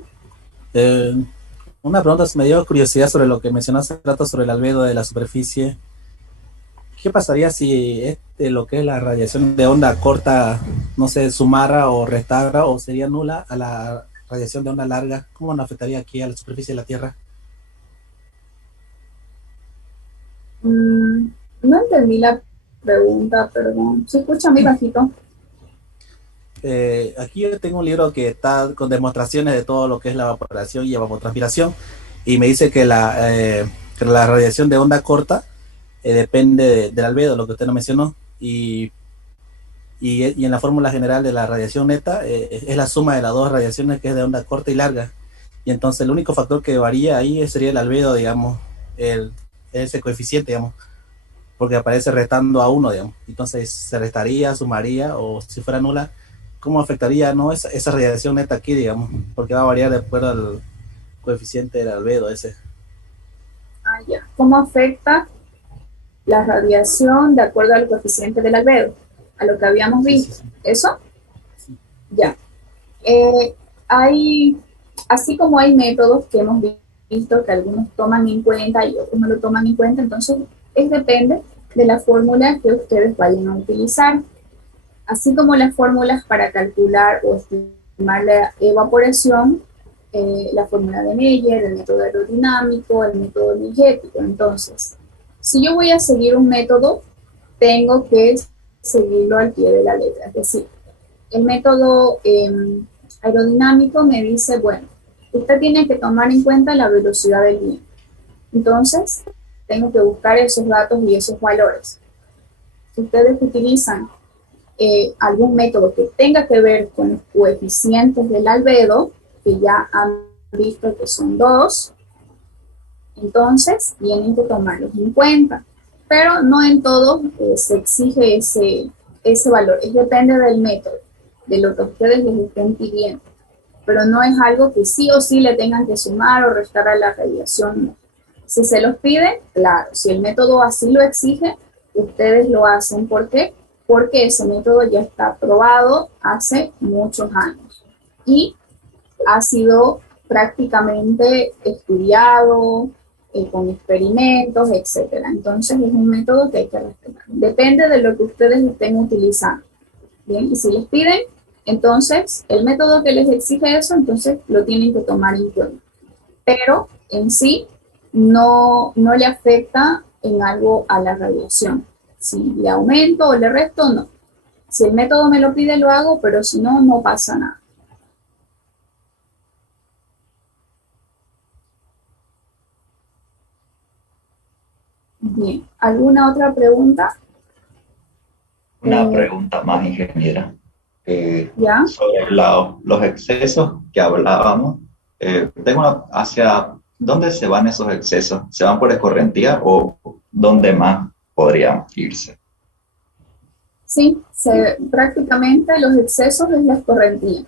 Una pregunta, me dio curiosidad sobre lo que mencionaste hace rato sobre el albedo de la superficie. ¿Qué pasaría si lo que es la radiación de onda corta, no sé, sumara o restara o sería nula a la radiación de onda larga? ¿Cómo nos afectaría aquí a la superficie de la Tierra? No entendí la pregunta, perdón. Se escucha muy bajito. Aquí yo tengo un libro que está con demostraciones de todo lo que es la evaporación y evapotranspiración, y me dice que la radiación de onda corta depende del albedo, lo que usted no mencionó, y en la fórmula general de la radiación neta es la suma de las dos radiaciones, que es de onda corta y larga, y entonces el único factor que varía ahí sería el albedo, digamos, ese coeficiente, digamos, porque aparece restando a 1, digamos, entonces se restaría, sumaría, o si fuera nula, ¿cómo afectaría, no, esa radiación neta aquí, digamos? Porque va a variar de acuerdo al coeficiente del albedo ese. Ya. ¿Cómo afecta la radiación de acuerdo al coeficiente del albedo? A lo que habíamos visto. Sí. ¿Eso? Sí. Ya. Así como hay métodos que hemos visto que algunos toman en cuenta y otros no lo toman en cuenta, entonces depende de la fórmula que ustedes vayan a utilizar. Así como las fórmulas para calcular o estimar la evaporación, la fórmula de Meyer, el método aerodinámico, el método energético. Entonces, si yo voy a seguir un método, tengo que seguirlo al pie de la letra. Es decir, el método aerodinámico me dice, bueno, usted tiene que tomar en cuenta la velocidad del viento. Entonces, tengo que buscar esos datos y esos valores. Si ustedes utilizan algún método que tenga que ver con los coeficientes del albedo, que ya han visto que son 2, entonces tienen que tomarlos en cuenta. Pero no en todo se exige ese valor, depende del método, de lo que ustedes les estén pidiendo. Pero no es algo que sí o sí le tengan que sumar o restar a la radiación. No. Si se los piden, claro, si el método así lo exige, ustedes lo hacen. ¿Por qué? Porque ese método ya está probado hace muchos años y ha sido prácticamente estudiado con experimentos, etcétera. Entonces es un método que hay que respetar. Depende de lo que ustedes estén utilizando. Bien, y si les piden, entonces el método que les exige eso, entonces lo tienen que tomar en cuenta. Pero en sí no le afecta en algo a la radiación. Si le aumento o le resto, no. Si el método me lo pide, lo hago, pero si no, no pasa nada. Bien, ¿alguna otra pregunta? Una pregunta más, ingeniera. ¿Ya? Sobre los excesos que hablábamos, hacia dónde se van esos excesos. ¿Se van por escorrentía o dónde más podrían irse? Sí, prácticamente los excesos es la escorrentía.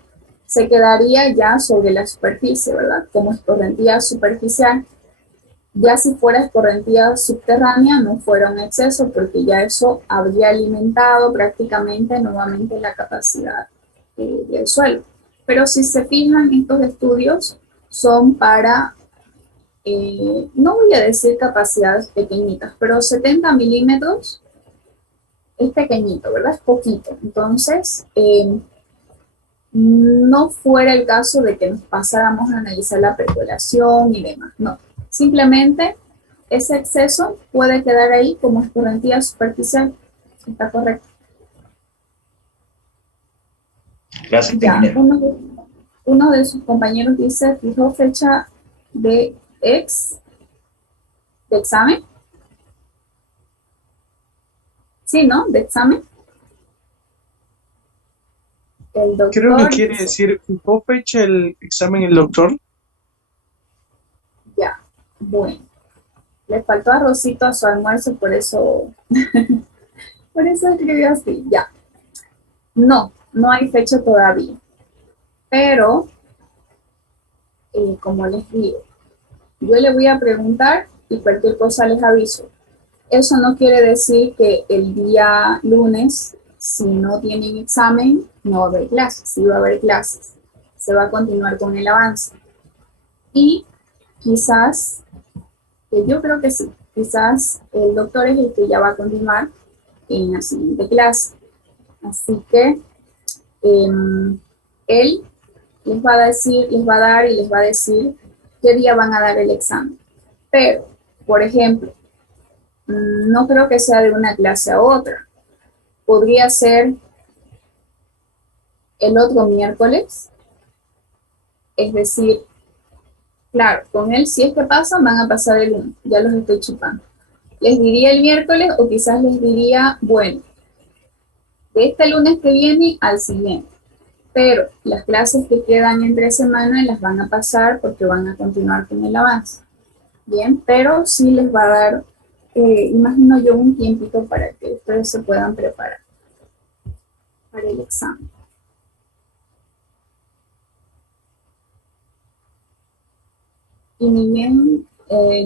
Se quedaría ya sobre la superficie, ¿verdad? Como escorrentía superficial. Ya si fuera escorrentía subterránea, no fuera un exceso, porque ya eso habría alimentado prácticamente nuevamente la capacidad del suelo. Pero si se fijan, estos estudios son para, no voy a decir capacidades pequeñitas, pero 70 milímetros es pequeñito, ¿verdad? Es poquito. Entonces, no fuera el caso de que nos pasáramos a analizar la percolación y demás, no. Simplemente ese exceso puede quedar ahí como escorrentía superficial. Está correcto. Gracias, Ya, ingeniero. uno de sus compañeros dice, fijó fecha de examen. Sí, ¿no? De examen. El doctor Creo que quiere decir, ¿fijó fecha el examen el doctor? Ya, bueno. Le faltó arrocito a su almuerzo, por eso escribió así, ya. No hay fecha todavía. Pero, como les digo, yo le voy a preguntar y cualquier cosa les aviso. Eso no quiere decir que el día lunes, si no tienen examen, no va a haber clases. Sí va a haber clases. Se va a continuar con el avance. Y quizás, yo creo que sí, quizás el doctor es el que ya va a continuar en la siguiente clase. Así que él les va a decir, les va a dar y les va a decir qué día van a dar el examen. Pero, por ejemplo, no creo que sea de una clase a otra. Podría ser el otro miércoles. Es decir, claro, con él si es que pasan, van a pasar el lunes. Ya los estoy chupando. Les diría el miércoles o quizás les diría, bueno, de este lunes que viene al siguiente. Pero las clases que quedan entre semanas las van a pasar porque van a continuar con el avance. Bien, pero sí les va a dar, imagino yo, un tiempito para que ustedes se puedan preparar para el examen. Y ni bien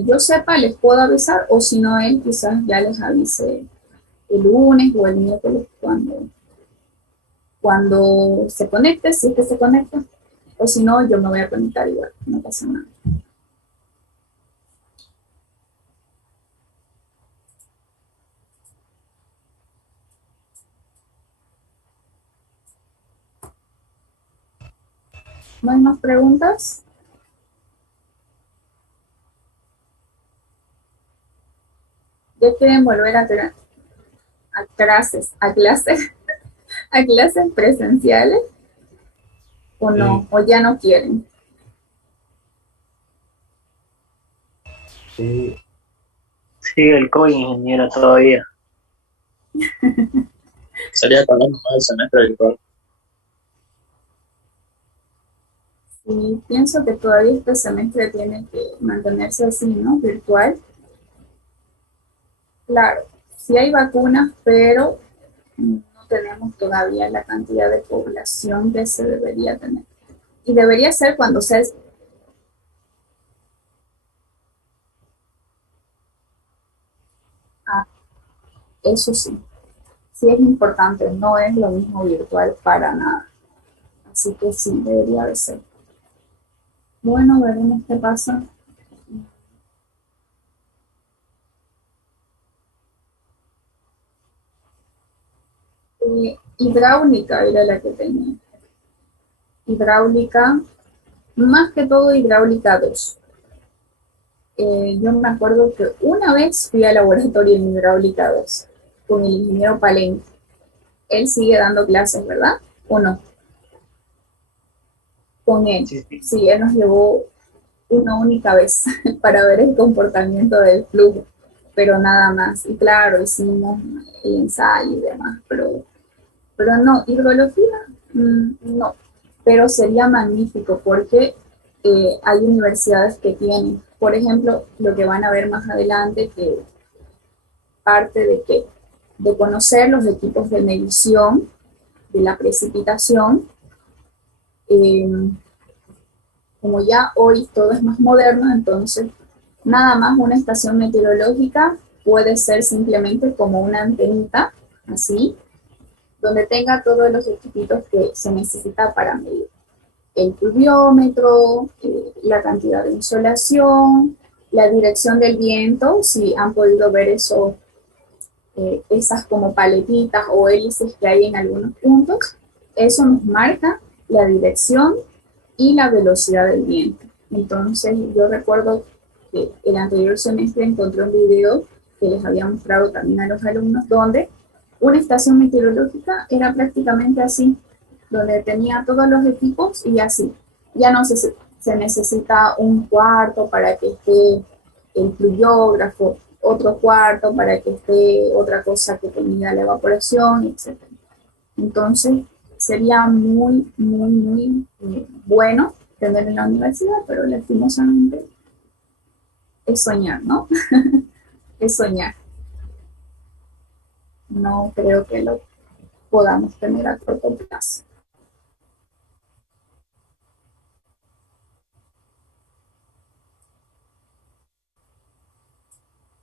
yo sepa, les puedo avisar, o si no, él quizás ya les avise el lunes o el miércoles cuando se conecte, si es que se conecta, o si no, yo me voy a conectar igual, no pasa nada. ¿No hay más preguntas? ¿Ya quieren volver a tener? a clases presenciales o no, o ya no quieren. Sí. Sigue el COVID, ingeniera, todavía. Sería con el semestre virtual. Y pienso que todavía este semestre tiene que mantenerse así, ¿no? Virtual. Claro, sí hay vacunas, pero no tenemos todavía la cantidad de población que se debería tener. Y debería ser cuando sea. Ah, eso sí, sí es importante, no es lo mismo virtual para nada. Así que sí, debería de ser. Bueno, veremos qué pasa. Hidráulica era la que tenía. Hidráulica, más que todo hidráulica 2. Yo me acuerdo que una vez fui al laboratorio en hidráulica 2 con el ingeniero Palenque. Él sigue dando clases, ¿verdad? ¿O no? Con él. Sí, él nos llevó una única vez para ver el comportamiento del flujo, pero nada más. Y claro, hicimos el ensayo y demás, pero no, hidrología, no. Pero sería magnífico porque hay universidades que tienen, por ejemplo, lo que van a ver más adelante, que parte de que de conocer los equipos de medición de la precipitación. Como ya hoy todo es más moderno, entonces nada más una estación meteorológica puede ser simplemente como una antenita, así, donde tenga todos los equipitos que se necesita para medir el pluviómetro, la cantidad de insolación, la dirección del viento, si han podido ver eso, esas como paletitas o hélices que hay en algunos puntos, eso nos marca la dirección y la velocidad del viento. Entonces yo recuerdo que el anterior semestre encontré un video que les había mostrado también a los alumnos, donde una estación meteorológica era prácticamente así, donde tenía todos los equipos y así. Ya no se necesita un cuarto para que esté el fluiógrafo, otro cuarto para que esté otra cosa que tenga la evaporación, etc. Entonces sería muy, muy, muy bueno tener en la universidad, pero lastimosamente es soñar, ¿no? Es soñar. No creo que lo podamos tener a corto plazo.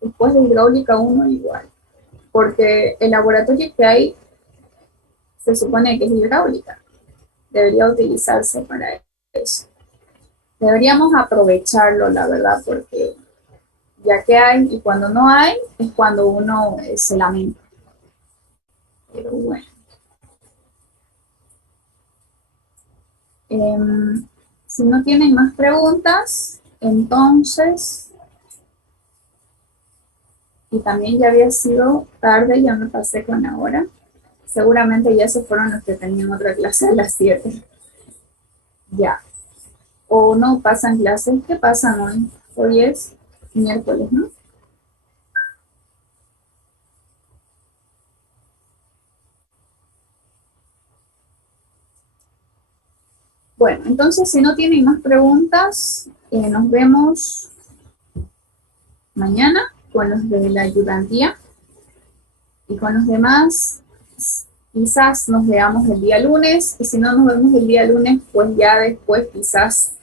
Después de hidráulica 1 igual, porque el laboratorio que hay se supone que es hidráulica, debería utilizarse para eso. Deberíamos aprovecharlo, la verdad, porque ya que hay y cuando no hay, es cuando uno se lamenta. Pero bueno. Si no tienen más preguntas, entonces, y también ya había sido tarde, ya me pasé con la hora. Seguramente ya se fueron los que tenían otra clase a las 7. Ya. O no pasan clases. ¿Qué pasan hoy? Hoy es miércoles, ¿no? Bueno, entonces si no tienen más preguntas, nos vemos mañana con los de la ayudantía y con los demás quizás nos veamos el día lunes, y si no nos vemos el día lunes, pues ya después quizás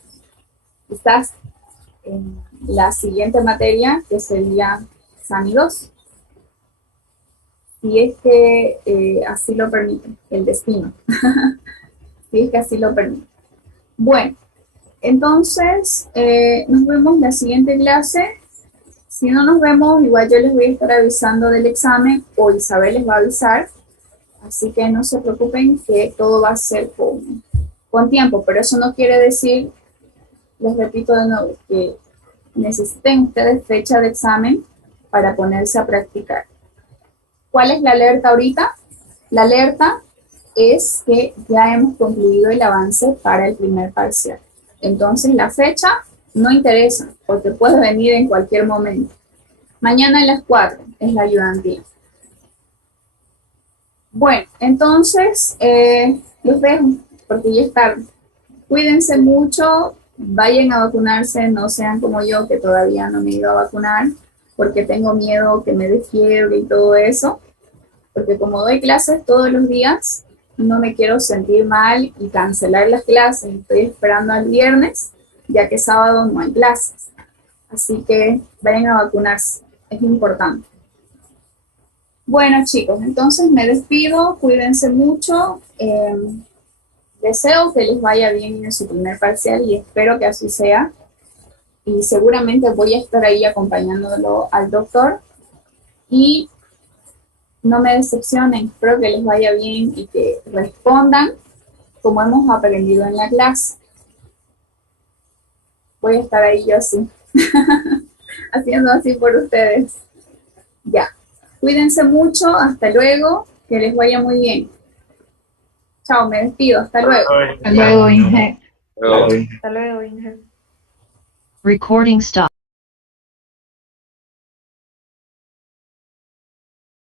en la siguiente materia, que sería SAMI 2, si es que así lo permite el destino, si es que así lo permite. Bueno, entonces nos vemos la siguiente clase. Si no nos vemos, igual yo les voy a estar avisando del examen, o Isabel les va a avisar, así que no se preocupen que todo va a ser con tiempo, pero eso no quiere decir, les repito de nuevo, que necesiten ustedes fecha de examen para ponerse a practicar. ¿Cuál es la alerta ahorita? La alerta es que ya hemos concluido el avance para el primer parcial. Entonces la fecha no interesa porque puede venir en cualquier momento. Mañana a las 4 es la ayudantía. Bueno, entonces los dejo porque ya es tarde. Cuídense mucho, vayan a vacunarse, no sean como yo que todavía no me he ido a vacunar porque tengo miedo que me dé fiebre y todo eso. Porque como doy clases todos los días, no me quiero sentir mal y cancelar las clases. Estoy esperando al viernes, ya que sábado no hay clases. Así que vayan a vacunarse, es importante. Bueno, chicos, entonces me despido, cuídense mucho. Deseo que les vaya bien en su primer parcial y espero que así sea. Y seguramente voy a estar ahí acompañándolo al doctor. Y no me decepcionen, espero que les vaya bien y que respondan como hemos aprendido en la clase. Voy a estar ahí yo así, haciendo así por ustedes. Ya, cuídense mucho, hasta luego, que les vaya muy bien. Chao, me despido, hasta luego. Hasta luego, Inge. Luego. Hasta luego, Inge. Recording stop.